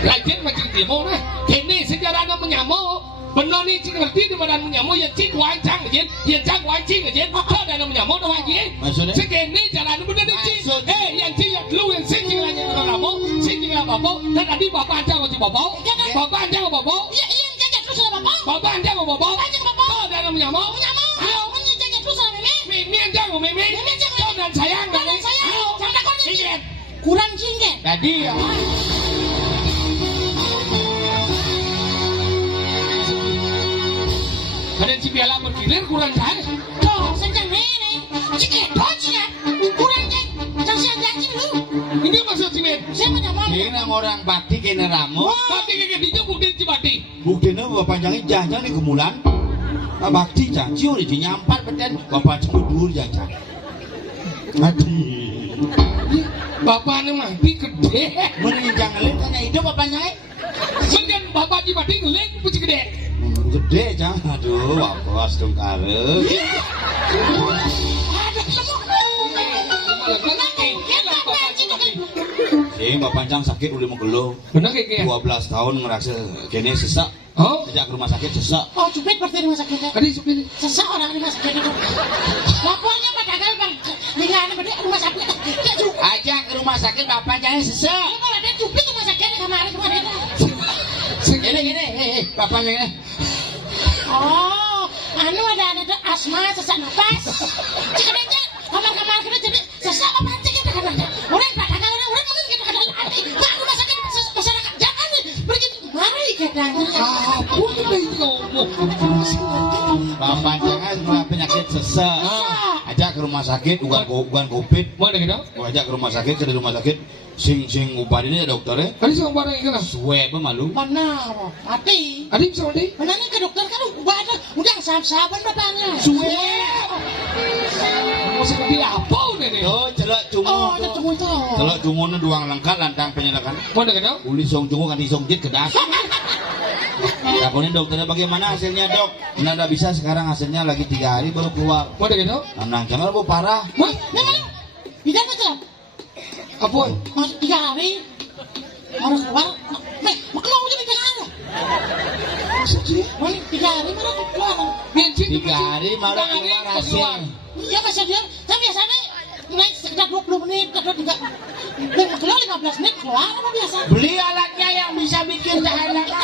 Lajen macam dia mau nah. Kini sejarah ada menyamuk. Benar nih cing ngerti di badan menyamuk ya cing wancang aja. Ya cang wancing aja. Apa ada menyamuk dah aja. Maksudnya? Sekini jalan benar nih cing. Yang cing yang lu yang sing cing lagi orang kamu. Sing cing apa bau. Dan tadi bapak aja kau cing bau. Bapak aja kau bau. Iya iya jaga terus sama bapak. Bapak aja kau bau. Bapak aja bapak. Oh ada menyamuk. Menyamuk. Ayo. Jaga terus sama mimi. Mimi aja kau mimi. Mimi aja kau. Kau dan sayang. Kau dan sayang. Ayo. Jangan takut nih. Ingin. Kurang cingge. Tadi ya. Ada cipiala berkilir kurang saya. Tuh, senjang ini. Cingge, doci ya. Kurang cing. Jangan siang cing lu. Ini maksud cipin. Saya menyamuk. Ini nang orang batik kena ramu. Bati kayak dia bukti cibati. Buktinya bapak panjangnya jangan nih kemulan. Pak bakti janji udah dinyampat beten. Bapak cembur dulu jangan. Aduh. Bapak ini mati gede. Mending jangan lihat karena hidup bapaknya. Sekian bapak cibati ngelik puji gede. Gede jangan. Aduh, bapak dong kare. Bapak panjang sakit udah mau geluh. Benar kayak 12 tahun ngerasa kene sesak. Oh, Sejak ke rumah sakit sesak. Oh, cupit berarti di rumah sakitnya. tadi supir. Sesak orang di rumah sakit itu. Lapornya padahal bang, dengan berarti rumah sakit. Ya juga. Aja ke rumah sakit bapak jangan sesak. Ya kalau ada cupit di rumah sakit kemarin. Gini, bapak gini. Oh, anu ada ada asma, sesak nafas. Cik aja, kamar-kamar kita jadi sesak apa aja kita kadang-kadang. Orang kadang-kadang orang mungkin kita kadang-kadang anti. Nggak rumah sakit masyarakat jangan pergi. Mari kadang-kadang. Apa itu ngomong? Bapak jangan kena penyakit sesak. Ajak ke rumah sakit, bukan covid. Mana kita? Gua ajak ke rumah sakit, ke rumah sakit. Sing upadinya dokternya. Tadi sama barang ikan. Swab malu. Mana? Mati. Adik bisa mati? Mana nih ke dokter kan udah sahab-sahaban bapaknya. Masih kecil apa udah nih? Oh, celak cungu. Oh, ada tunggu itu. Celak cungu nu duang lengkap lantang penyelakan. Mana kita? Uli song cungu kan disong jit kedas. Takunin dokternya bagaimana hasilnya dok? Nggak bisa sekarang hasilnya lagi 3 hari baru keluar. Mana kita? Nang jangan bu parah. Wah, Tidak betul. apa? Masih 3 hari. Harus keluar. Mau jadi 3 hari. Maksudnya? Wah, 3 hari mana keluar? Bensin 3 hari malah keluar hasil. Iya masa dia, saya biasanya naik sekitar 20 menit, atau 3, keluar 15 menit keluar apa biasa? Beli alatnya yang bisa bikin tahan lama.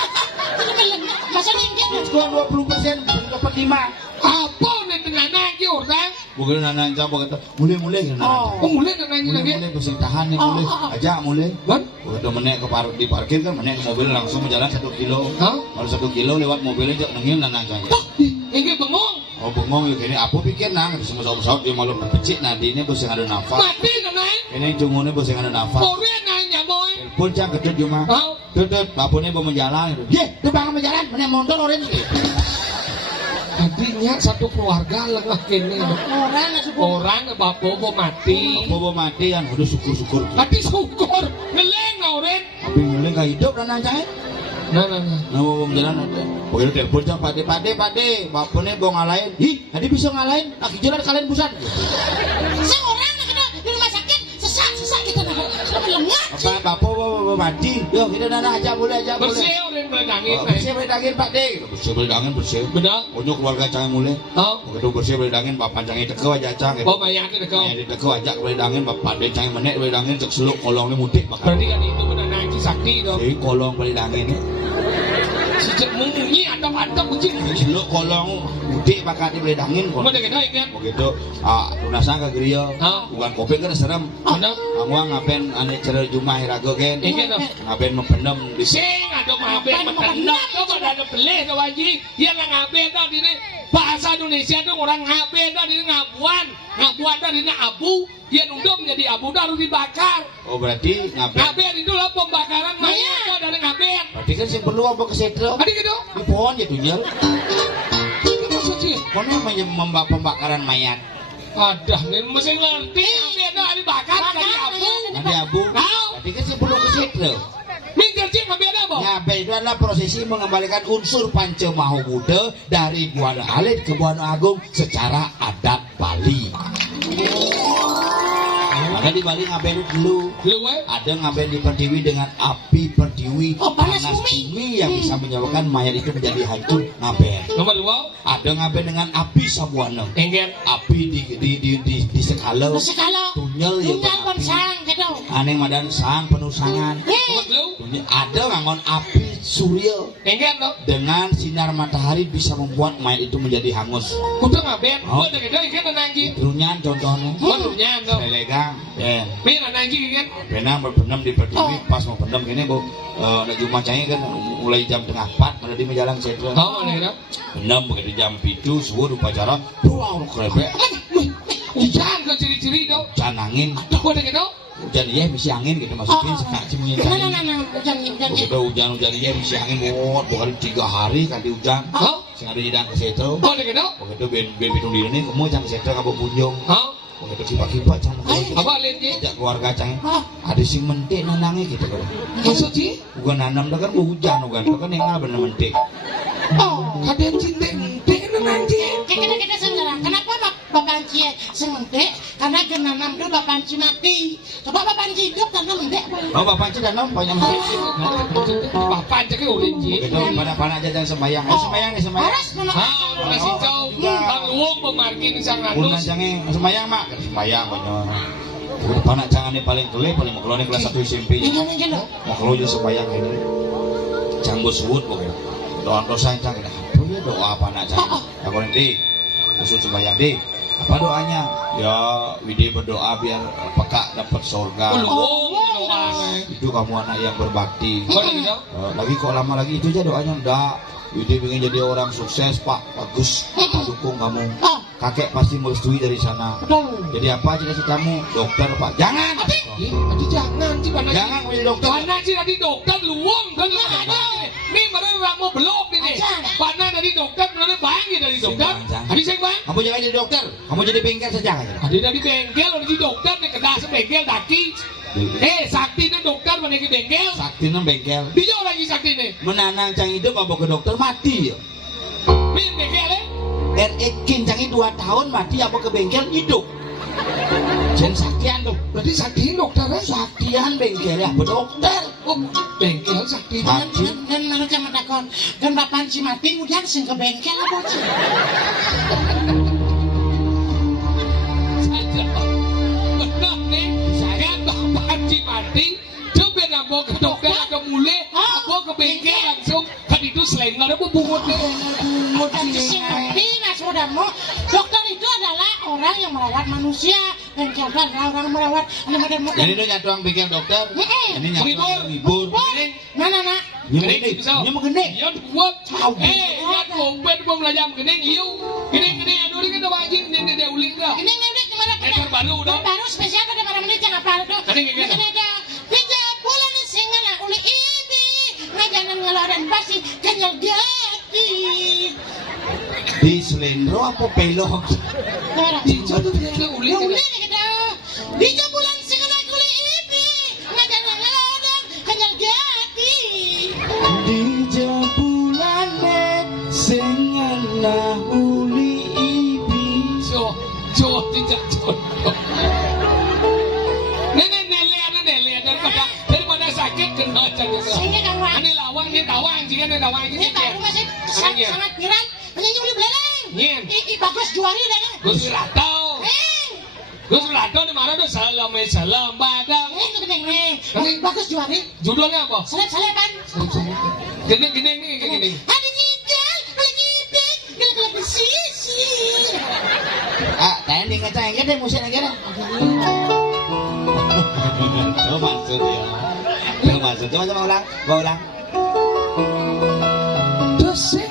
Jadi bilang, masa mungkin? Diskon 20%, dapat 5. Apa nih dengan lagi orang? Bukan nanang coba kata, mulai kan Oh, mulai nanya lagi. mulai bersih tahan nih mulai. Aja mulai. Kan? Begitu menek di parkir kan menek ke mobil langsung berjalan 1 kilo. Hah? Kalau 1 kilo lewat mobilnya jauh nengil nanang aja. Ini bengong. Oh bengong ya kini apa pikir nang semua pesawat dia malu berpecik nanti ini bersih ada nafas. Mati nenang. Ini cungune bersih ada nafas. Korea nanya boy. Pun cang ketut cuma. Hah? Tutut bapaknya mau menjalan. Ye, tu bang menjalan menek motor orang ini. Tadinya satu keluarga lengah kene. Orang bapak mau mati. Apa mau mati kan udah syukur. Tapi syukur ngeleng orang. Tapi mulai gak hidup dan nanti. Nah. Nah mau jalan ada. Begitu telepon cang pade. Bapaknya mau ngalahin. Ih, tadi bisa ngalahin. Lagi jalan kalian busan. Saya orang kena di rumah sakit, sesak kita nak. Sudah melengah. Apa bapak mau mati? Yo kita nana aja boleh. Bersih orang berdangin. Bersih beredangin Pak De. Bersih beredangin bersih. Benar? Pokoknya keluarga cang mulai. Oh. Begitu bersih beredangin bapak cangnya teko aja cang. Oh, mayatnya kau. Yang teko aja beredangin bapak De cang menek beredangin cek seluk kolongnya mudik bakal. Berarti kan itu benar nanti sakti dong. Si kolong beredangin. Sejak munyi antap kucing. Seluk kolong mudik bakal beredangin. Mana kita ingat? Begitu lunasan ke geria. Ah. Bukan kopi kan serem. Mana? Angwang ngapain ane cerita Jumah Hirago kan. Ingat dong. Ngapain mempendam di Sing ada maben metendok tuh pada beli ke wajib. Dia nggak ngaben dah ini bahasa Indonesia tuh orang ngaben dah ini ngabuan dah ini abu. Dia nunduk menjadi abu dah harus dibakar. Oh berarti ngapain? Ngaben itu lah pembakaran mayat dah dari ngaben. Berarti kan sih perlu apa kesetro? Ada gitu? Di pohon ya tunjel. Itu maksud sih. Pohonnya pembakaran mayat. Ada nih mesti ngerti ngaben dah dibakar dari abu. Nanti abu. Tahu? Berarti kan sih perlu kesetro. Minggir cik ngaben apa? Ngaben itu adalah prosesi mengembalikan unsur Pancamahu Buddha dari Buana Alit ke Buana Agung secara adat Bali. Maka di Bali ngaben dulu. Ada ngaben di Pertiwi dengan api Pertiwi, panas bumi yang bisa menyebabkan mayat itu menjadi hancur ngaben. Nomor 2. Ada ngaben dengan api Sabuana. Enggen. Api di sekala. Sekala. Tunyel ya. Tunggal bonsang gitu. Aneh madan sang penuh sangan. Nomor 2. Ada ngangon api surya. Enggen dong. Dengan sinar matahari bisa membuat mayat itu menjadi hangus. Udah ngaben. Oh. Udah gitu ikan nanti. Runyan contohnya. Waduhnya dong. Lelegang. Ya. Mina nanti kan. Benang berpendam di Pertiwi pas mau pendam gini bu. Nak jumpa cahaya kan mulai jam tengah 4 mana di menjalan setro. Oh, ada gitu. Pendam begitu jam 7 subuh upacara. Wow kerepek. Hujan ke ciri-ciri dong. Hujan angin. Udah gitu. Hujan iya misi angin gitu masukin sekak cemil. Hujan. Begitu hujan iya misi angin bukan 3 hari kali hujan. Oh, Sing ada di dang setro. udah gitu. Begitu ben pitung diri ini kamu jam setro kamu kunjung. Oh, Begitu kipak-kipak cang. apa lihatnya? Ajak keluarga cang. Ada sing mentik nanangnya gitu kan. Maksud sih? Bukan nanam dah kan hujan kan. Kan yang bener mentik. Oh, kadang cinta nanti. Kita sekarang. Kenapa Bapak Anci sementek? Karena genanam itu Bapak Anci mati. Coba Bapak Anci hidup karena mendek. Oh bapak cik nanam banyak mentik. Bapak aja ke ulinji. Begitu pada aja jangan sembayang. Ayo sembayang nih sembayang. Harus Ah, kasih tahu. Bang Luwung pemargin sang Pun anus. jangan sembayang mak. Sembayang banyak. Udah panak jangan nih paling tuli paling mau keluar kelas 1 SMP. Jangan. Mau keluar juga sembayang ini. Cang bos sebut pokoknya. Doa dosa cang kita. Oh ya doa apa nak cang. Aku nanti khusus sembahyang deh. Apa doanya? Ya, Widi berdoa biar peka dapat surga. Doa. Itu kamu anak yang berbakti. Kok gitu? Lagi kok lama lagi itu aja doanya enggak. Widi pengen jadi orang sukses, Pak. Bagus. Kita dukung kamu. Kakek pasti merestui dari sana. Jadi apa cita-citamu? Dokter, Pak. Jangan. Aduh jangan sih mana. Jangan menjadi dokter. Mana sih tadi dokter luang kan lu. Nih mana mau belok nih. Mana dari dokter, mana bang dari dokter. Habis saya bang. Kamu jangan jadi dokter. Kamu jadi bengkel saja. Ada dari bengkel, ada di dokter nih kedah sebengkel daki. Sakti nih dokter mana ke bengkel? Sakti nang bengkel. Dia lagi sakti nih. Menanang cang hidup apa ke dokter mati ya. Min bengkel Kincangi 2 tahun mati apa ke bengkel hidup. Jen saktian tuh. Berarti sakti dokter kan? Saktian bengkel ya, dokter. Oh, bengkel sakti. Dan mana cuma takon, kan bapak si mati kemudian sing ke bengkel apa sih? Benar nih, saya bapak si mati. Coba nambah ke dokter agak mulai, aku ke bengkel langsung. Kan itu selain nggak ada bubut nih. Dan si mati mas mudamu, dokter itu adalah orang yang merawat manusia dan siapa adalah orang merawat anak muda. Jadi itu nyatuang bengkel dokter. Ini nyatuang hibur. Mana nak? Ini mau gede. Iya buat. Lihat kompet mau belajar gede iyo. Gede aduh ini kan wajib ini dia uling dah. Ini kemana kita? Baru udah. Baru spesial pada para menit jangan apa itu. Ada 3 bulan singgah oleh ibi ngajanan ngeluaran basi kenyal gati. Di selendro apa pelok? Jatuh dia uling. Uling kita 3 bulan singgah oleh ibi ngajanan ngeluaran kenyal gati. Di jabulane sing ana uli ibi. Jo tidak jodoh. Nenek daripada sakit kena jangan. Sehingga kan wah. Ini lawang ini tawang jika ini tawang Ini baru masih sangat berat. Penyanyi boleh belereng. Nyen. Iki bagus juari dah kan. Gus Rato di mana tuh salam badang. Itu keneng neng. Bagus juari. Judulnya apa? Selep-selepan. Gini. Ada nyidal, lagi big, gelap sisi. Tanya di ngecang deh musik aja deh. Coba maksud ya. Coba ulang. Dosing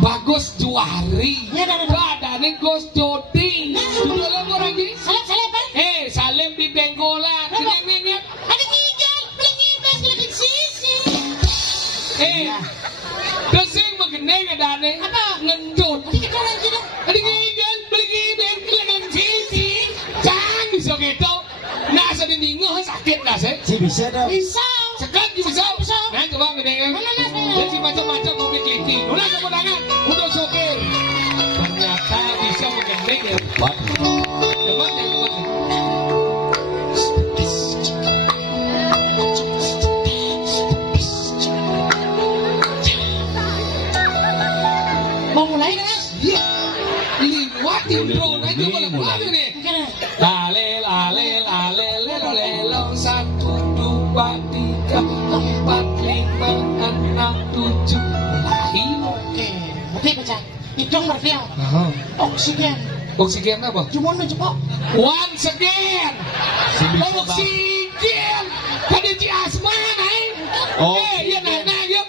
bagus juari. Badannya Gus Jody. Judulnya apa lagi? Selep-selepan. Salem di Benggolan. Gini. Ada nyidal, lagi big, gelap sisi. Dosing begini kadane. Apa? Ngendut. Ada kita orang gitu. Ada ngidal, beli bengkel sisi. Jangan bisa gitu. Nasa diningo sakit nasa. Si bisa dong. Bisa. Sekat bisa. Nah coba ngedengin. Jadi macam-macam mobil keliti. Udah kemudangan. Udah sopir. Ternyata bisa mengendeng ya. Coba. Mau mulai guys? Iya. Ini buat intro. Nah itu kalau buat ini. Lalel 1, 2, 3, 4, 5, 6, 7 mulai. Oke, berarti baca. Hidung berarti ya. Oksigen. Oksigen apa? Cuma mencoba. Once again. Oksigen. Tadi di asma naik. Iya nana yuk.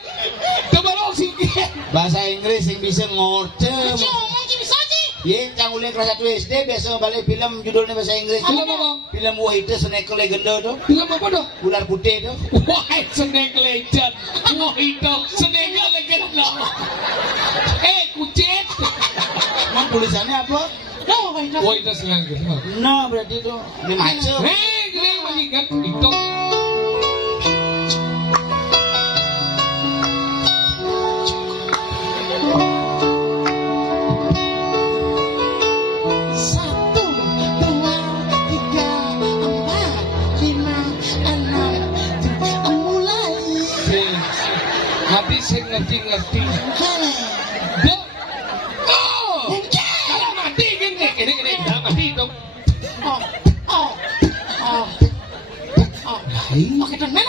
Coba oksigen. Bahasa Inggris yang bisa ngortem. Ngomong bisa sih. Iya, yang ulang kelas 1 SD biasa balik film judulnya bahasa Inggris. Film apa? Film Wahita Snake Legend tuh. Film apa dah? Ular putih tuh. White Snake Legend. Wahita Snake Legend. Kucing. Emang tulisannya apa? Loh, apa itu? Wahita Snake Legend. Nah, berarti itu ini macam. Gini mengingat itu. Satu, dua, tiga, empat, lima, enam, tujuh. Mulai. Hati saya ngerti. Dok. Kalau mati gini. Kalau mati dong. Oke, nah,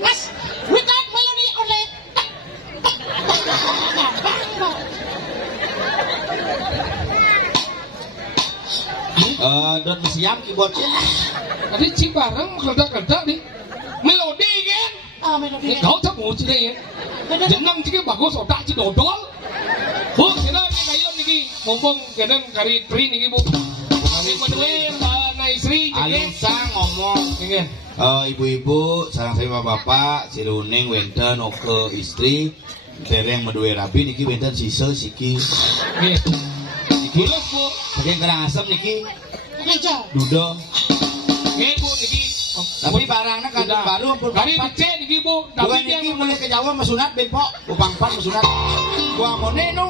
Mas. Without melody only. Dot siam keyboardnya. Tadi Cibareng kerja di melodi kan. Oh, melodi. Kau tak mau sih ya. Jenang juga bagus otak si dodol. Bu, kita kayu niki ngomong kadang kari tri niki bu. Kami menduin na istri. Alisa ngomong. Niki. Ibu-ibu, sareng saya bapak, si Luning, wenten, oke istri, dereng medue rapi niki wenten sisa siki. Niki. Niki. Terus bu. Pakai kena asam niki. Kejo. Dudo. Niki bu niki. Tapi barangnya kan baru ampun Kari papat. dicek niki bu. Dua Tapi dia niki mulai ke Jawa mesunat ben pok, upang pan mesunat. Gua mau nenu.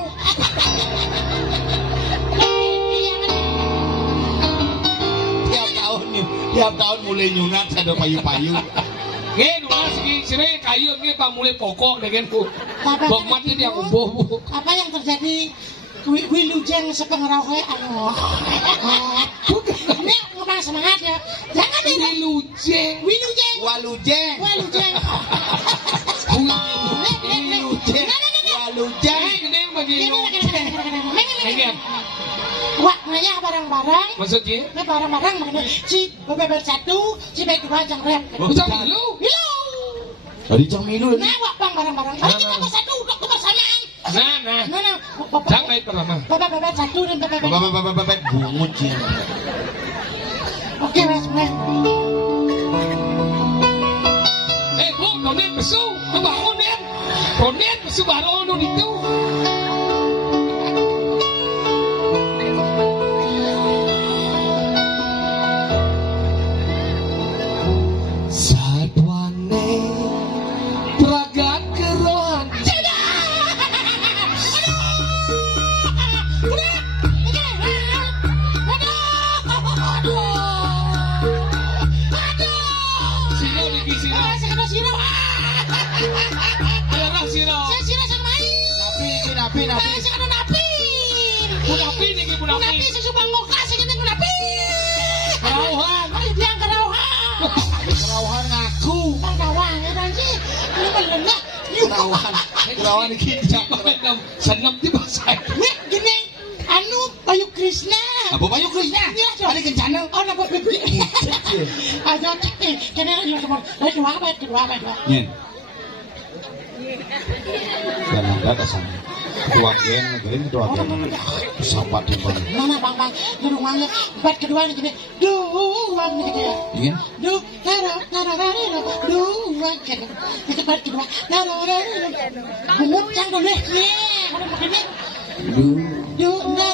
Tiap tahun mulai nyunat ada payu-payu. Nggih, dua segi sire kayu nggih pamulih pokok dengan bu. Bapak Bok mati dia umbuh bu. Apa yang terjadi? Wilujeng sepengerohe anu. Ini ngomong semangat ya. Jangan ini Wilujeng. Wilujeng. Walujeng. Wilujeng. Walujeng. Walujeng. Gede bagi lu. Nggih. Wah, nanya barang-barang. Maksudnya? Ini barang-barang makanya si beber satu, si baik dua jang rem. Bisa dulu. Hilo. Tadi camilu. Nah, wah bang barang-barang. Mari kita bersatu untuk kebersamaan. Nah. Nah, Jangan naik pertama. beber satu dan beber. Bapak bungut sih. Oke, mas, mulai. Bu, Tonet besu. Bangun ya. Tonet besu baru itu. Sadwane pragat kerohan. Sino niki sino. Saya siro. Daerah sino. Saya siro saya main. Napi. Saya kena napi. Bunapi niki bunapi. Napi saya suka ngokas saya kena napi. Kerauhan. Ayo bilang kerauhan. Kerauhan ngaku. Bang kawang ya nanti. Ini melengah. Kerauhan iki Senam di bahasa. Nih gini. Anu Bayu Krishna. Apa Bayu Krishna? Iya, Dok. Ada kencana. Oh, nama bebek. Ayo cek nih. Kene lagi nomor. Kedua apa? Nyen. Dan ada kesan. Ketua geng, ketua geng. Sahabat di mana? Mana bang? Di rumahnya. Bat kedua nih gini. Dua nih gitu ya. Ingin? Dua gitu. Itu bat kedua. Bungut yang boleh nih. Ada begini. Dua.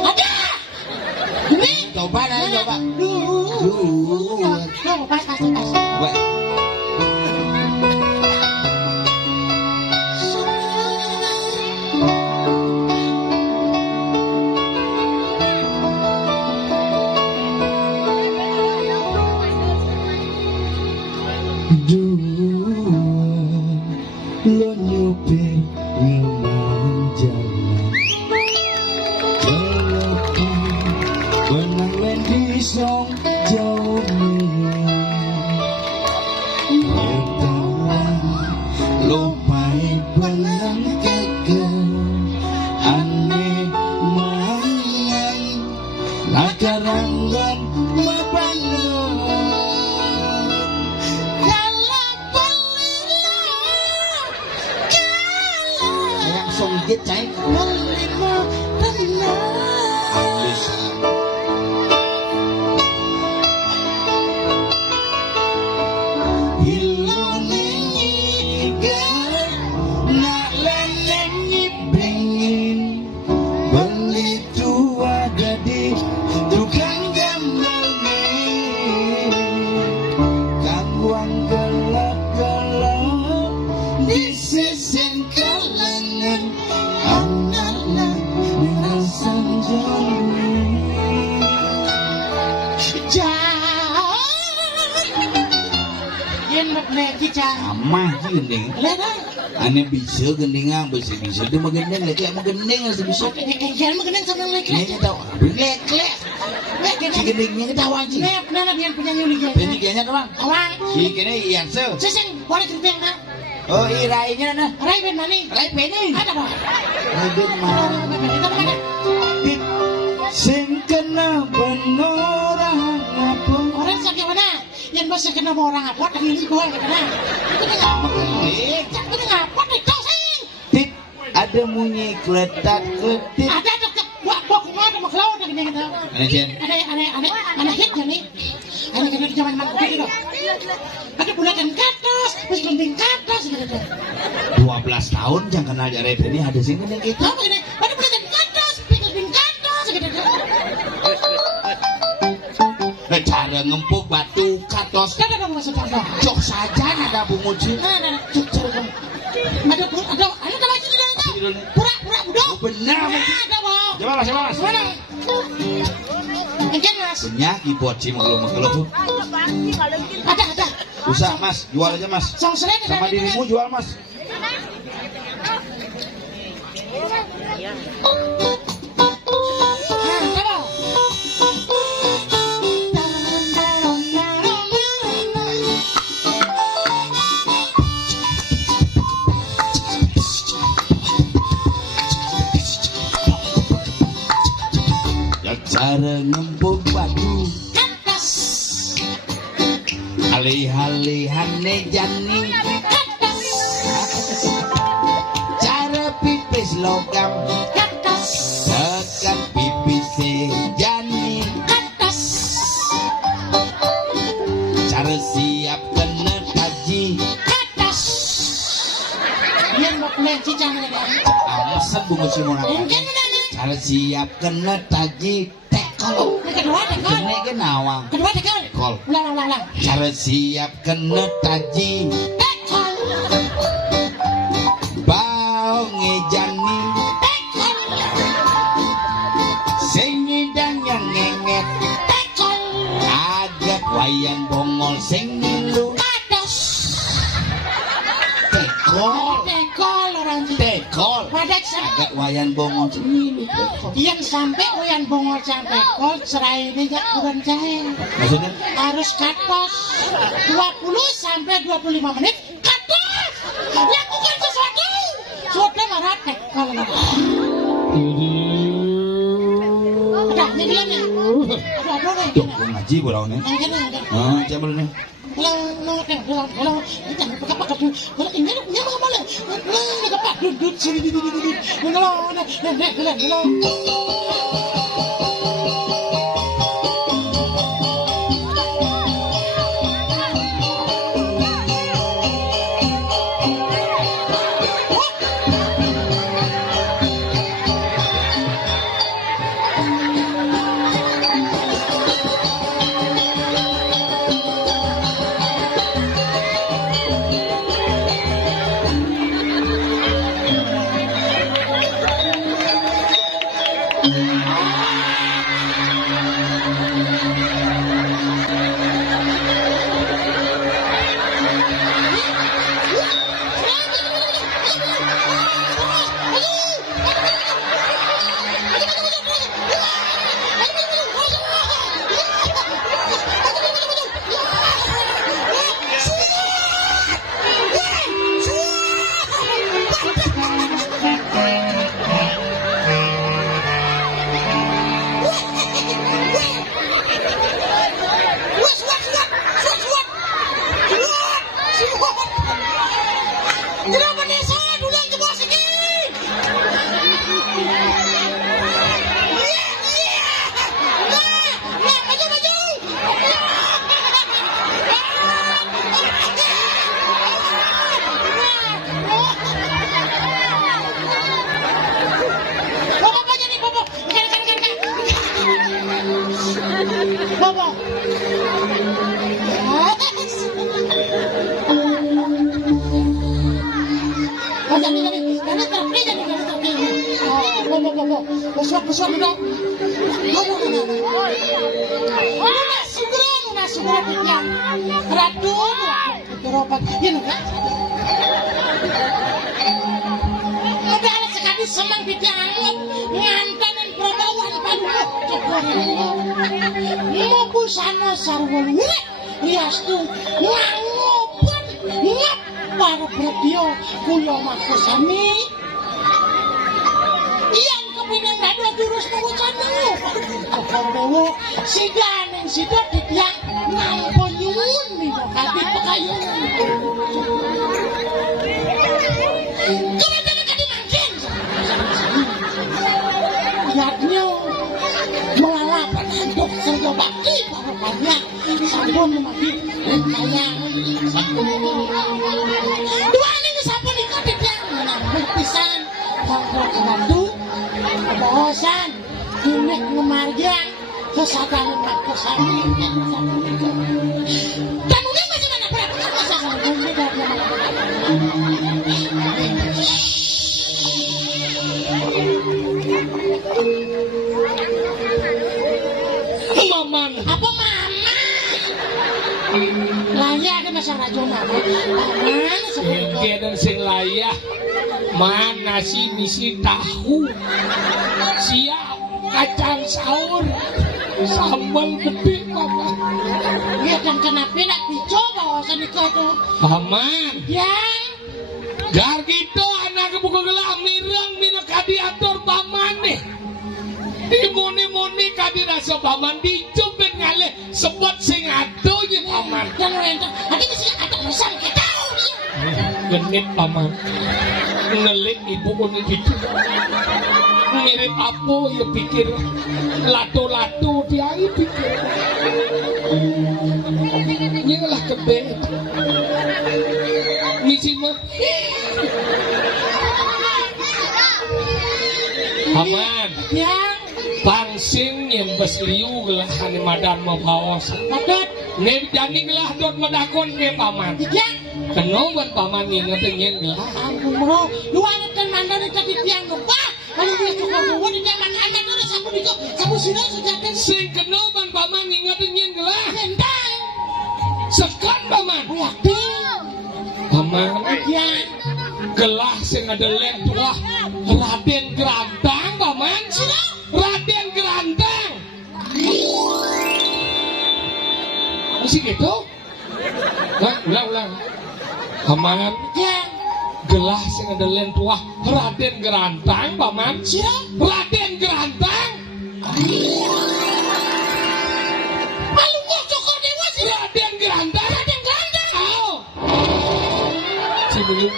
Ada. Ini. Coba. Dua. Pas. Wah. Lo nyupir ngemang jalan Walaupun benang lendi song jauh Bertahan lupai benang kekal Aneh mangan Nakaranggan mapangan Yang songgit cai. Habis. Beli tua jadi tukang gambar Kaguang gelap-gelap di sisi kalangan anak-anak merasa jauh Yen megneki cang. Amah sih gendeng. Lihat Ane bisa gendingan, bisa dia mah gendeng, lek mah gendeng masih bisa. Yen megneng sama lek. Ini tahu, lek. Si gendengnya ketawa sih. Nih, benar yang punya nyuli ya. Ini kayaknya doang. Awang. Si kene yang se. Seseng boleh cerita nak. Oh, irainya nah. Rai ben mani. Rai pening. Ada apa? Rai ben mah. Itu mana? masih kena mau orang apa ini gua kena. Itu ngapa itu sih? Tit, ada bunyi kletak-kletik. Ada gua kumana sama kelawar gini gitu. Ada hitnya nih. Ada kena di zaman mangkuk itu. Ada bulatan katas, terus lenting katas gitu. 12 tahun jangan kenal jare ini ada sini yang gitu. Apa ini? Ada bulatan katas, terus lenting katas gitu. Cara ngempuk batu katos. Ada dong maksud contoh. Cok saja ada bungut sih. Ada cuk dong. Ada lagi di dalam. Pura-pura udah. Oh, benar. Ada bang. Coba mas. Mana? Enggak mas. Punya keyboard sih mengeluh. Ada. Usah mas, jual aja mas. Song selen Sama dirimu jual mas. Cara ngempuk batu Katas. Alih-alihane jani Katas. Cara pipis logam Katas. tekan pipis jani Katas. cara siap kena taji Katas. Biar mau kuliah cicang ini kan. mesen bungus si murah Enggak ada. cara siap kena taji tekol Yang kedua tekol. kene ke nawang Kedua tekol. Tekol. Ulang. cara siap kena taji Tekol. baonge jani Tekol. sing ngidang yang ngenget Tekol. agak wayan bongol sing nilu Kados. tekol Tekol orang itu. tekol Padat sampai agak wayan bongol sing nilu tekol yang sampai uyan bongol sampai kol serai ini gak kurang cair. maksudnya Harus katos 20 sampai 25 menit katos. Lakukan sesuatu. Sudah marah tekol. Udah, ini bilangnya. Aduh, tuh gua ngaji bolau nih Yang ini. coba dulu nih Kalau jangan pakai dulu. Kalau ini nyamuk malah. Ini apa? Duduk sini. Kalau. Kenapa desa dulu yang jebol sini? Maju. Bobo aja nih, Bobo. Bobo. Besar dong. Segera tinggal. Ratu, berobat. Ini kan? Udah ada sekali senang dianggap ngantanan perempuan paduka. Mau busana sarwali. Riastu ngangopan ngap para berdeo kulo makusani. Yang kepinang dadu jurus mengucapmu. Kalau si ganeng si dodit yang ngamponyuni. kayu. Kena kadi mangkin. Lihatnya melalapan untuk serga bakti bahwa banyak sabun memati kaya sabun ini. Dua ini sabun ikut yang menambah pisan kontrol kebantu kebosan ini ngemarjang kesadaran makosan dan mungkin masih mana berapa masalah ini dari Maman. apa mama layak ada masalah rajonal paman Engke dan sing layah. Mana si misi tahu. Siap kacang sahur. Sambal gede mama. ya dan kenapa nak dicoba wawasan itu tuh Paman. yang Gar gitu anak buku gelam nirang mina kadiator paman nih. Dimuni-muni kadi rasa paman dicubit ngalih sebut sing aduh ye paman. dan renta ada mesti ada urusan kita tahu dia Genit paman. Nelik ibu pun gitu. Mirip apa ya pikir lato-lato dia pikir. Inilah kebet. Misi mah. Paman. yang Pangsing yang besliu gelah hani madan mabawas. patut Ne jani gelah dot madakon ke paman. yang Kenoban paman ngingetin yen gelah. ampun bro lu anak dan mandan itu di tiang gempa lalu dia suka bawa di tiang makanan itu sapu itu sapu sini sudah ada Sing kenoban paman ngingetin yen gelah. tentang Sekan paman. yakin Paman yang gelah sing ada lem tuah Raden Gerantang paman. Raden Gerantang. Masih gitu? Ulang. Paman yang gelah sing ada lem tuah Raden Gerantang paman. siapa Raden Gerantang. malu kok cokor dewa sih Raden Gerantang. Raden Gerantang. Oh. Si belum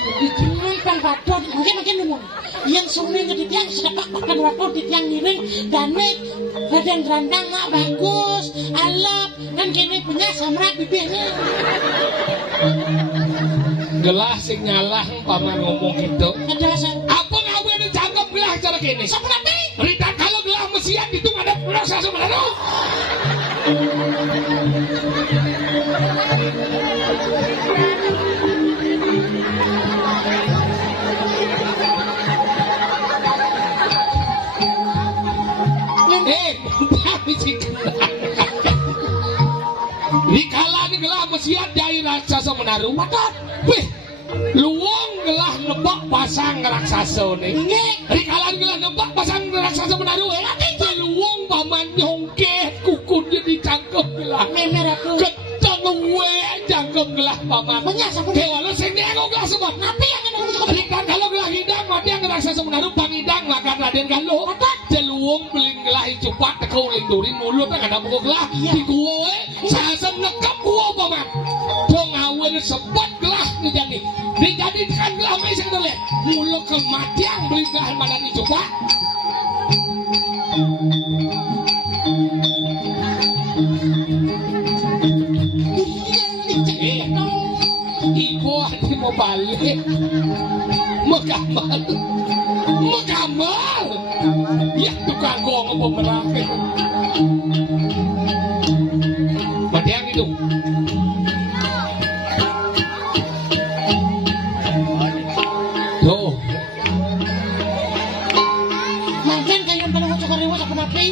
begitu. Numpang badut, mungkin nemu. Yang suling ke tiang sedepak makan waktu di tiang miring danik Raden Gerantang nggak bagus, alap dan kini punya samra bibirnya. Gelah sing nyalah paman ngomong gitu. Ada rasa Apa ngawe ada cangkep gelah cara kini? sapu napi. Rita kalau gelah mesian itu ada rasa sebenarnya. Bisi di kala ini gelah mesian dari raksasa menaruh. Wih, luang gelah nebak pasang raksasa nih. Di kala ini gelah nebak pasang raksasa menaruh. Luang paman nyongket kukunya dicangkem gelah. Memer aku. Ketang gue cangkem gelah paman. Banyak sapu. Dewa lo sing nego gelah sebab. Napi yang ada untuk Rikan kalau gelah hidang mati yang raksasa menaruh pangidang makan Raden kalau. Jeluang beling gelah cepat tekau lindurin mulut kan ada buku gelah di gua sasam nekap gua paman. Pengawal sebat gelah dijadikan gelah meseng dole. Mulut kematian beli gelah mana ni cepat. Ibu hati mau balik Mekamal ya tukang gong pemerah mati yang itu tuh mungkin kayak paling cokor dewa sapu napi.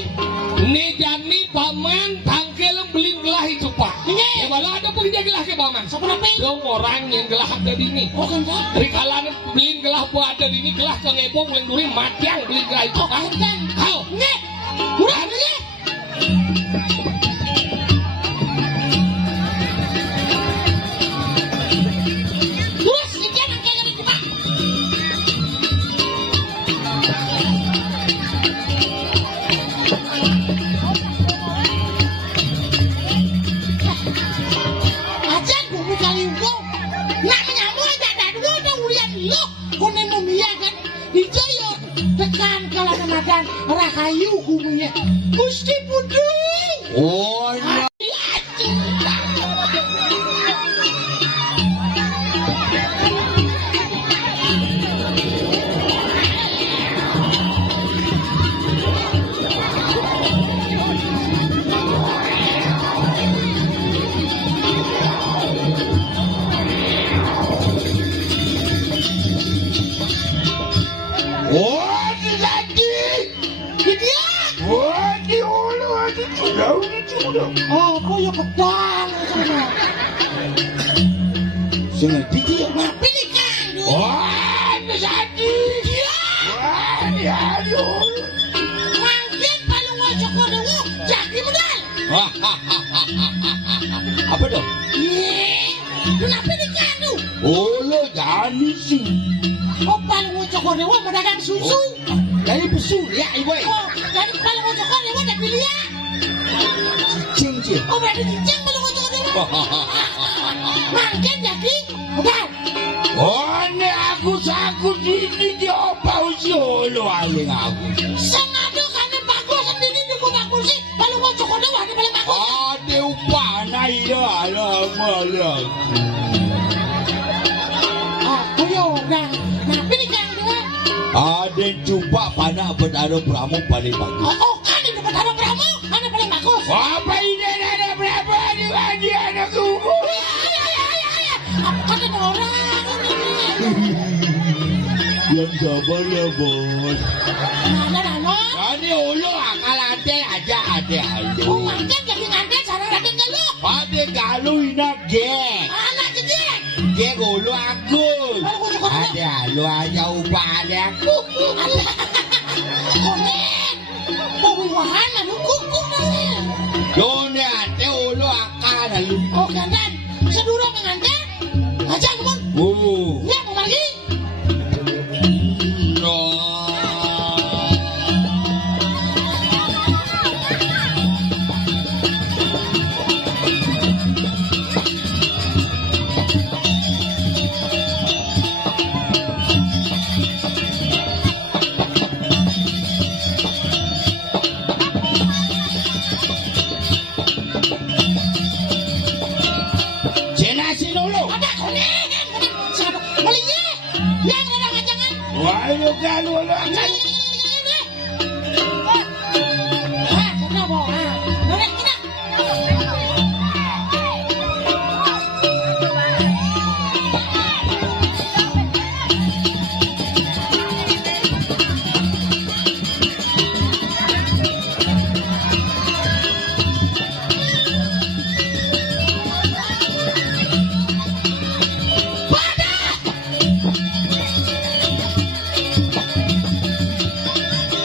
ini jani paman tangkel beli gelah itu pak ya malah ada pun dia gelah ke paman Sapu napi. dong orang yang gelah ada di ini Oh kan tak. dari kalan beli gelah buat ada di ini gelah ke ngebong lenduri mati yang beli gelah itu Oh kan tak. kau Nih, udah nih. Terus sekian angka dari kita. Aja gue Ramadan kalau Ramadan rakayu umumnya Gusti Pudung. Oh, no. Oh, lagi. Dia. Wah, di ulu, di culau. Oh, kok ya pedang sana. Sini, di Nah, pilih kan. wah, lagi. Wah, dia aduh. Mangkin kalau mau Jokodewo jadi modal. Apa dong? Kenapa pilih kan lu? Oh, lo jadi sih. Oh, kalau mau Jokodewo mau dagang susu. Dari pesul ya, ibu. Oh, dari kalau mau Jokodewo ada pilihan. Cincin. Oh, berarti cincang kalau mau Jokodewo. Mangkin jadi modal. Oh, ini aku sakut ini di opa usiolo aling aku. Sengaja karena bagus sendiri di gudang kursi. Kalau mau Jokodewo ada paling bagus. Ada upah na ilo alam alam. Oh, yo, nah pilih kan dua. Ada coba panak berada Brahmo paling bagus. Oh, kan di depan ada Brahmo, ada paling bagus. Apa ini ada berapa di anakku? Apa kata orang? Yang sabar ya bos. Mana Rano? Ini ulu akal ade aja ade aja. Oh, mungkin jadi ngantin cara raden ke lu. Ade galu ina geng. Anak kecil. Geng ulu aku. Ade alu aja upah ade aku. Konen. Pembuahan lalu kuku nasi. Done ade ulu akal lalu. Oh, gandan. Sedurung ngantin. Aja namun. Ya, mau lagi. No. Jenasi dulu. Ada konen. Siapa? Belinya. Yang ada ngajangan. Wah, lu galu ulu akal.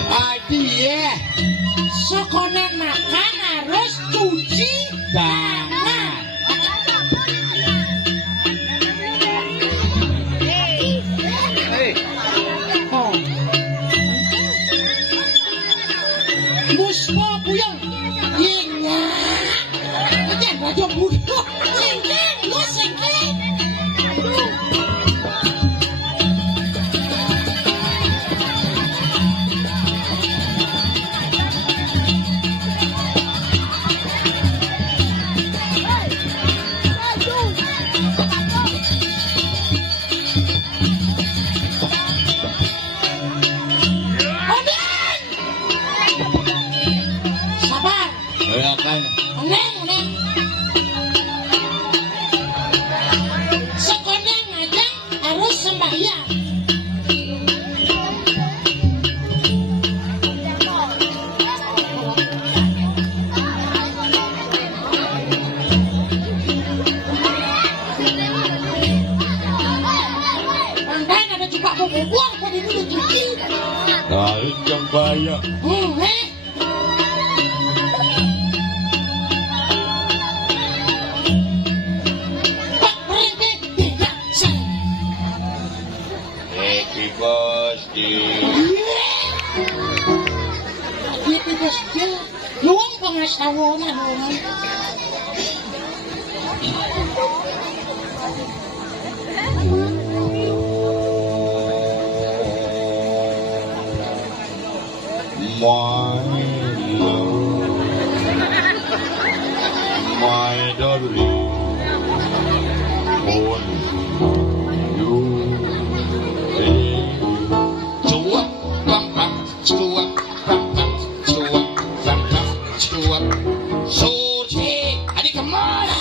Adie. Sekonen makan harus cuci tangan. Oh. Muspo puyeng. Iya. Aja raja budak. Singkeng, lu singkeng. Oden. Sabar. Ya kan. Oneng. Sekolah ngajak harus sembahyang. Bangdan ada juga buang kok di dulu cuci. Nah, yang banyak. Pak berhenti tidak sah. Happy birthday. Itu bos dia. Luang pengetahuan orang. My darling, on you, Cuap, bang, bang, cuap, bang, bang, cuap, bang, bang, cuap. Suci, adik kemana?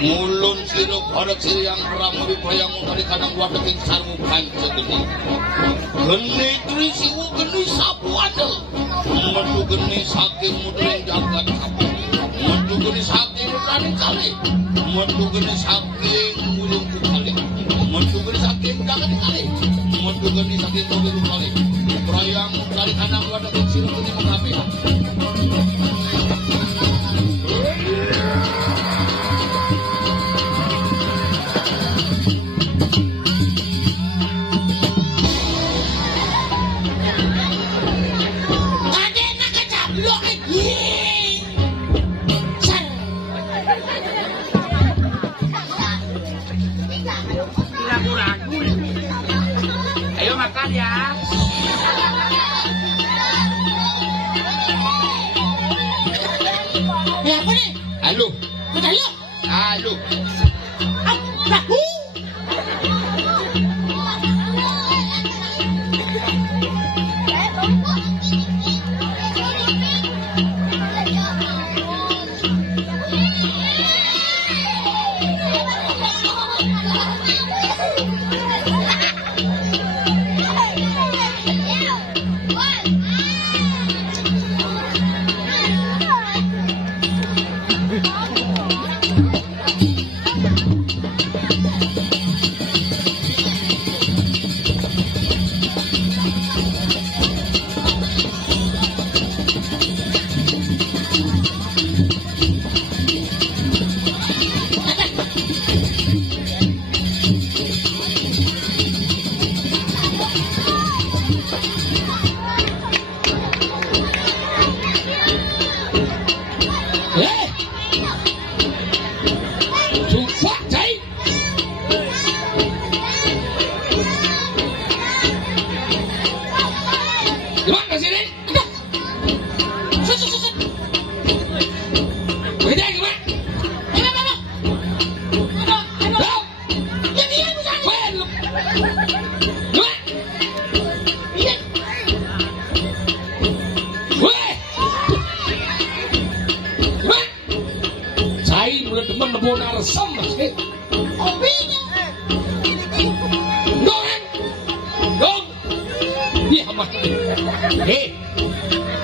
Mulun siruk pada siriang ramu di bayang dari kadang gua dekin sarmu panco geni. Geni trisiwu geni sapu adel. Metu geni saking mudeng jagat kamu. Metu geni saking kali kali. Metu geni saking mulung kali. Metu geni saking jangan kali. Metu geni saking mobil kali. Bayang dari kadang gua dekin siruk geni mengapi. Ayo makan ya. Ya apa nih? Halo, Halo. halo. Bahu.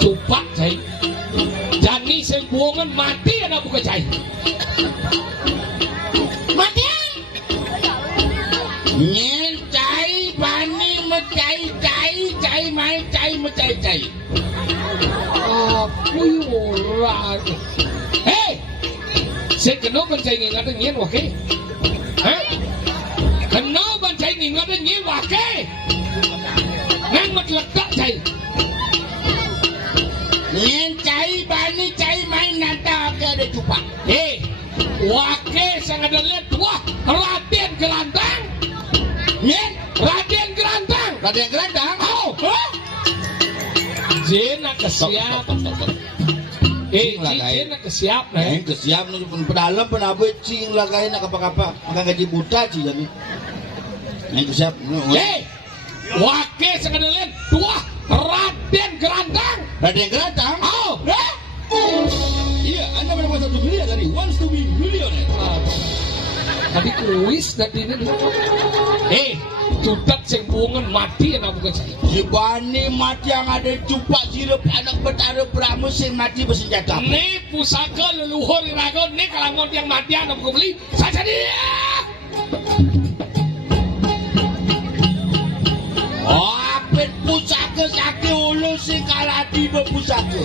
Coba cai, jani sembuangan mati ada buka cai. Matian. Nyen cai bani mecai cai mai cai mecai cai. Apa orang? Hei, saya kenapa cai ngingat nyen wakil? Hah? Kenapa cai ngingat nyen wakil? Nang matletak cai. Nyen cai bani cai mai nat cepak. Wake sangadeuleuh wah Raden Gerantang. Nyen, Raden Gerantang. Raden Gerantang. Oh, Jena kesiap. Jena kesiap Yang kesiap nih pun pedalam penabe cing lagain nak apa-apa. Makan gaji buta cing jadi. Yang kesiap. Wake sangadeuleuh wah Raden Gerantang. Raden Gerantang. Oh, Iya, Anda mendapat 1 miliar dari Wants to be Millionaire. tadi kuis tadi ini. Cutat sing buangan mati anak bukan saya. Jibani mati yang ada cupak sirup anak betara pramu sing mati bersenjata. Ini pusaka leluhur iraga ini kalangan yang mati anak bukan beli. Saja dia. Apit pusaka sakit ulu sing kalati berpusaka.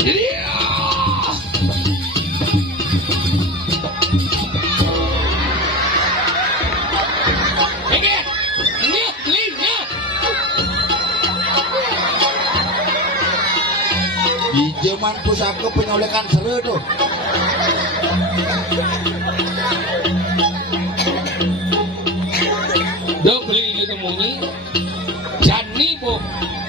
Dia. Di zaman pusaka penyolekan seru tuh. Dok beli itu muni. Jani bo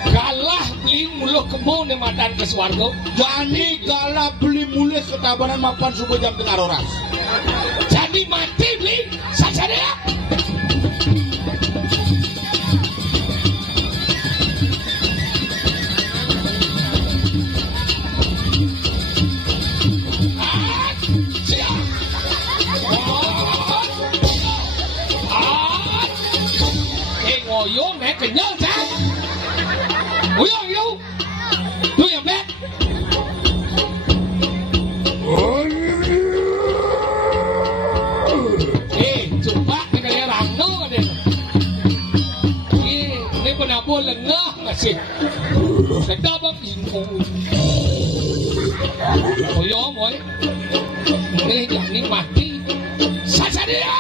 kalah beli muluh kebo ne madan ke swarga. Jani kalah beli mulai ketabanan mapan subuh jam tengah roras. Jani mati beli saja dia. Ngoyong nek kenyal cak. Ngoyong itu. Tu yang bet. Coba dengan yang rangno kan. Ini penabur lengah masih. Sedap bang info. Ngoyong boy. Ini yang mati. Saja dia.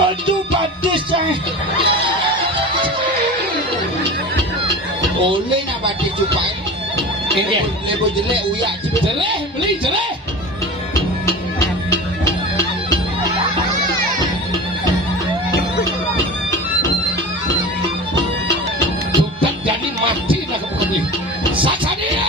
Aduh, batis saya. Oleh nak batis cupai. Lebo jelek uyak cibet. Jelek beli jelek. Sudah jadi mati nak kamu beli. Saja dia.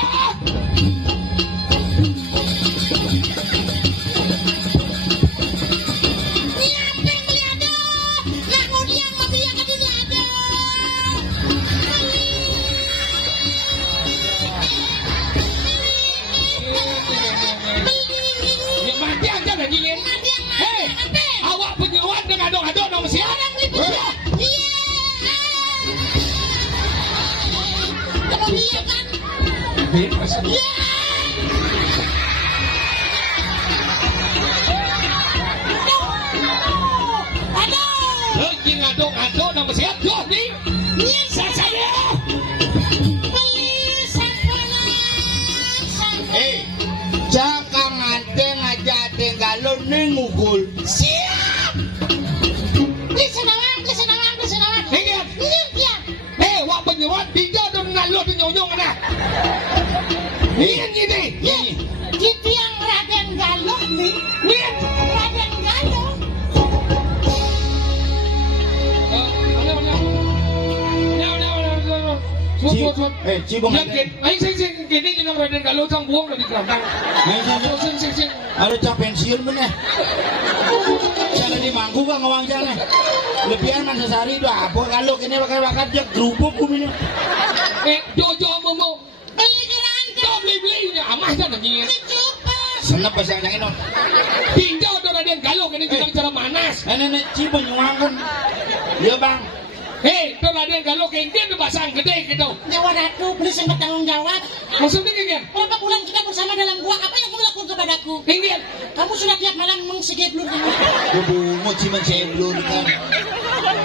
Awak penyeruan dengan aduk-aduk nama siapa? Orang beli penyeruan. Iya. Kamu lihat kan? Iya. Aduh. Lagi ngaduk-aduk nama siapa? Loh nih. Iya saya. Beli sampai. Jangan nganteng aja galon ning ngukul. Siap. Lisenawang. Ingat. Wak penyeruan tiga dong ngalur di nyonyong na. Ini. Gitu yang Raden Galuh nih. Lihat. Raden Galuh. Cibong. Ay, sing kini yung Raden Galuh sang buong na di kelantang. Sing. Ada cak pensiun mana? Jalan di mangku kan ngawang jalan. Lebihan man sesari itu apa kalau kini bakal dia kerupuk kumini. Jojo momo. Beli gerantang. Beli-belinya amah sana nyir. Senep bahasa yang ini. Tinjau ada Raden Galuh kini kita bicara manas. Nenek Cibong nyuang kan. Iya bang. Itu Raden Galuh kini itu bahasa yang gede gitu. Nyawa Ratu, beli sempat tanggung jawab. Maksudnya kan? Berapa bulan kita bersama dalam gua, apa yang kamu lakukan kepadaku? Ingin. Kamu sudah tiap malam mengsegeblur kamu. Mau Cibong ceblur kan.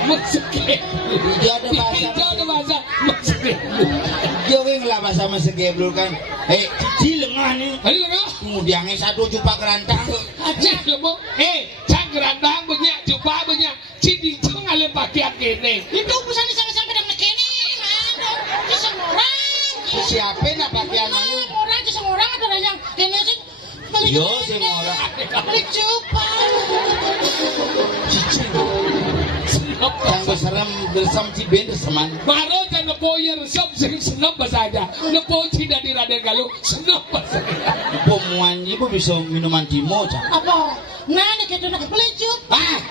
Mengsegeblur. Dia ada bahasa. Tinjau ada bahasa mengsegeblur. Dia ngelah bahasa mesegeblur kan. Cici lengah nih. Ayo enggak? Kemudian satu cupa kerantang. Aja loh, cang gerantang banyak, coba banyak. Cidi cang le pakaian kene. Itu busane sampai-sampai nang kene. Aduh, ki semorang. Siapa nak pakaian Nah, anu? orang ki semorang ada yang kene sing beli Yo, kene. sing ora. Beli cupang. Cicing. Yang berserem bersam ciben seman. Maro jangan poyer sob sing senep saja. Nepo tidak di Raden Galuh senep saja. Pemuan ibu bisa minuman timo cang. Apa? Nah, nek itu nak beli cupang.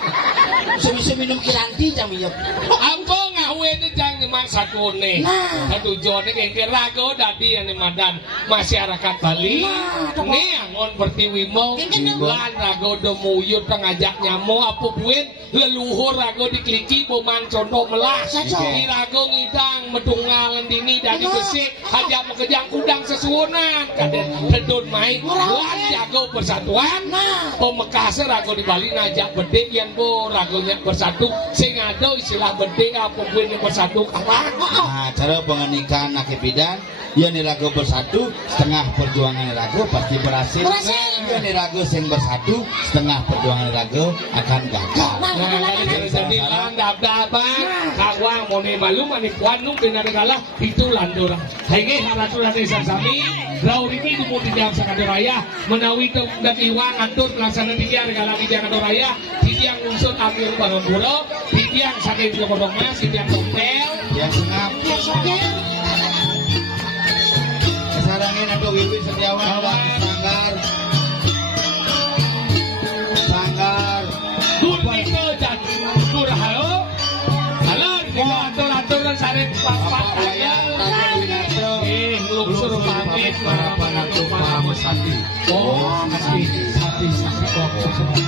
Ah, bisa minum kiranti cang iya. Apa ngawe ni jang nyemak satu ne. Nah. Satu jone kengke rago dadi yang madan masyarakat Bali. Nah, Ni angon pertiwi mau lan rago demuyut ngajak nyamo apa buin leluhur rago dikliki boman contoh melas. Saja. Di rago ngidang medungal dini dadi besik hajak mekejang kudang sesuonan kaden redon mai lan jago persatuan. Nah. Pemekase rago di Bali najak bedek yang bo ragonya bersatu sing ada istilah bedek apa gue yang bersatu kalah. Nah, cara pengenikan akhir bidan, ya nih ragu bersatu, setengah perjuangan ragu pasti berhasil. Berhasil. Ya nih ragu sing bersatu, setengah perjuangan ragu akan gagal. Nah, jadi landap dapat kawang moni malu mani kuanung dengan negala itu landora. Henge haraturan desa sami, rau ini dumur di jam sakadoraya, menawi dan iwan atur pelaksana tiga regala di Sakadoraya, tiang unsur ambil barang buro, tiang sakit kodong mas, tiang tompel. Yang sengap, kesarangin atau wiwi setiawan sanggar, sanggar. Durmito dan durhalo. Halo, kita atur-atur dan saling papat saya. Ngeluksur pamit para penatu para mesati. Oh, mesati, sati, sati,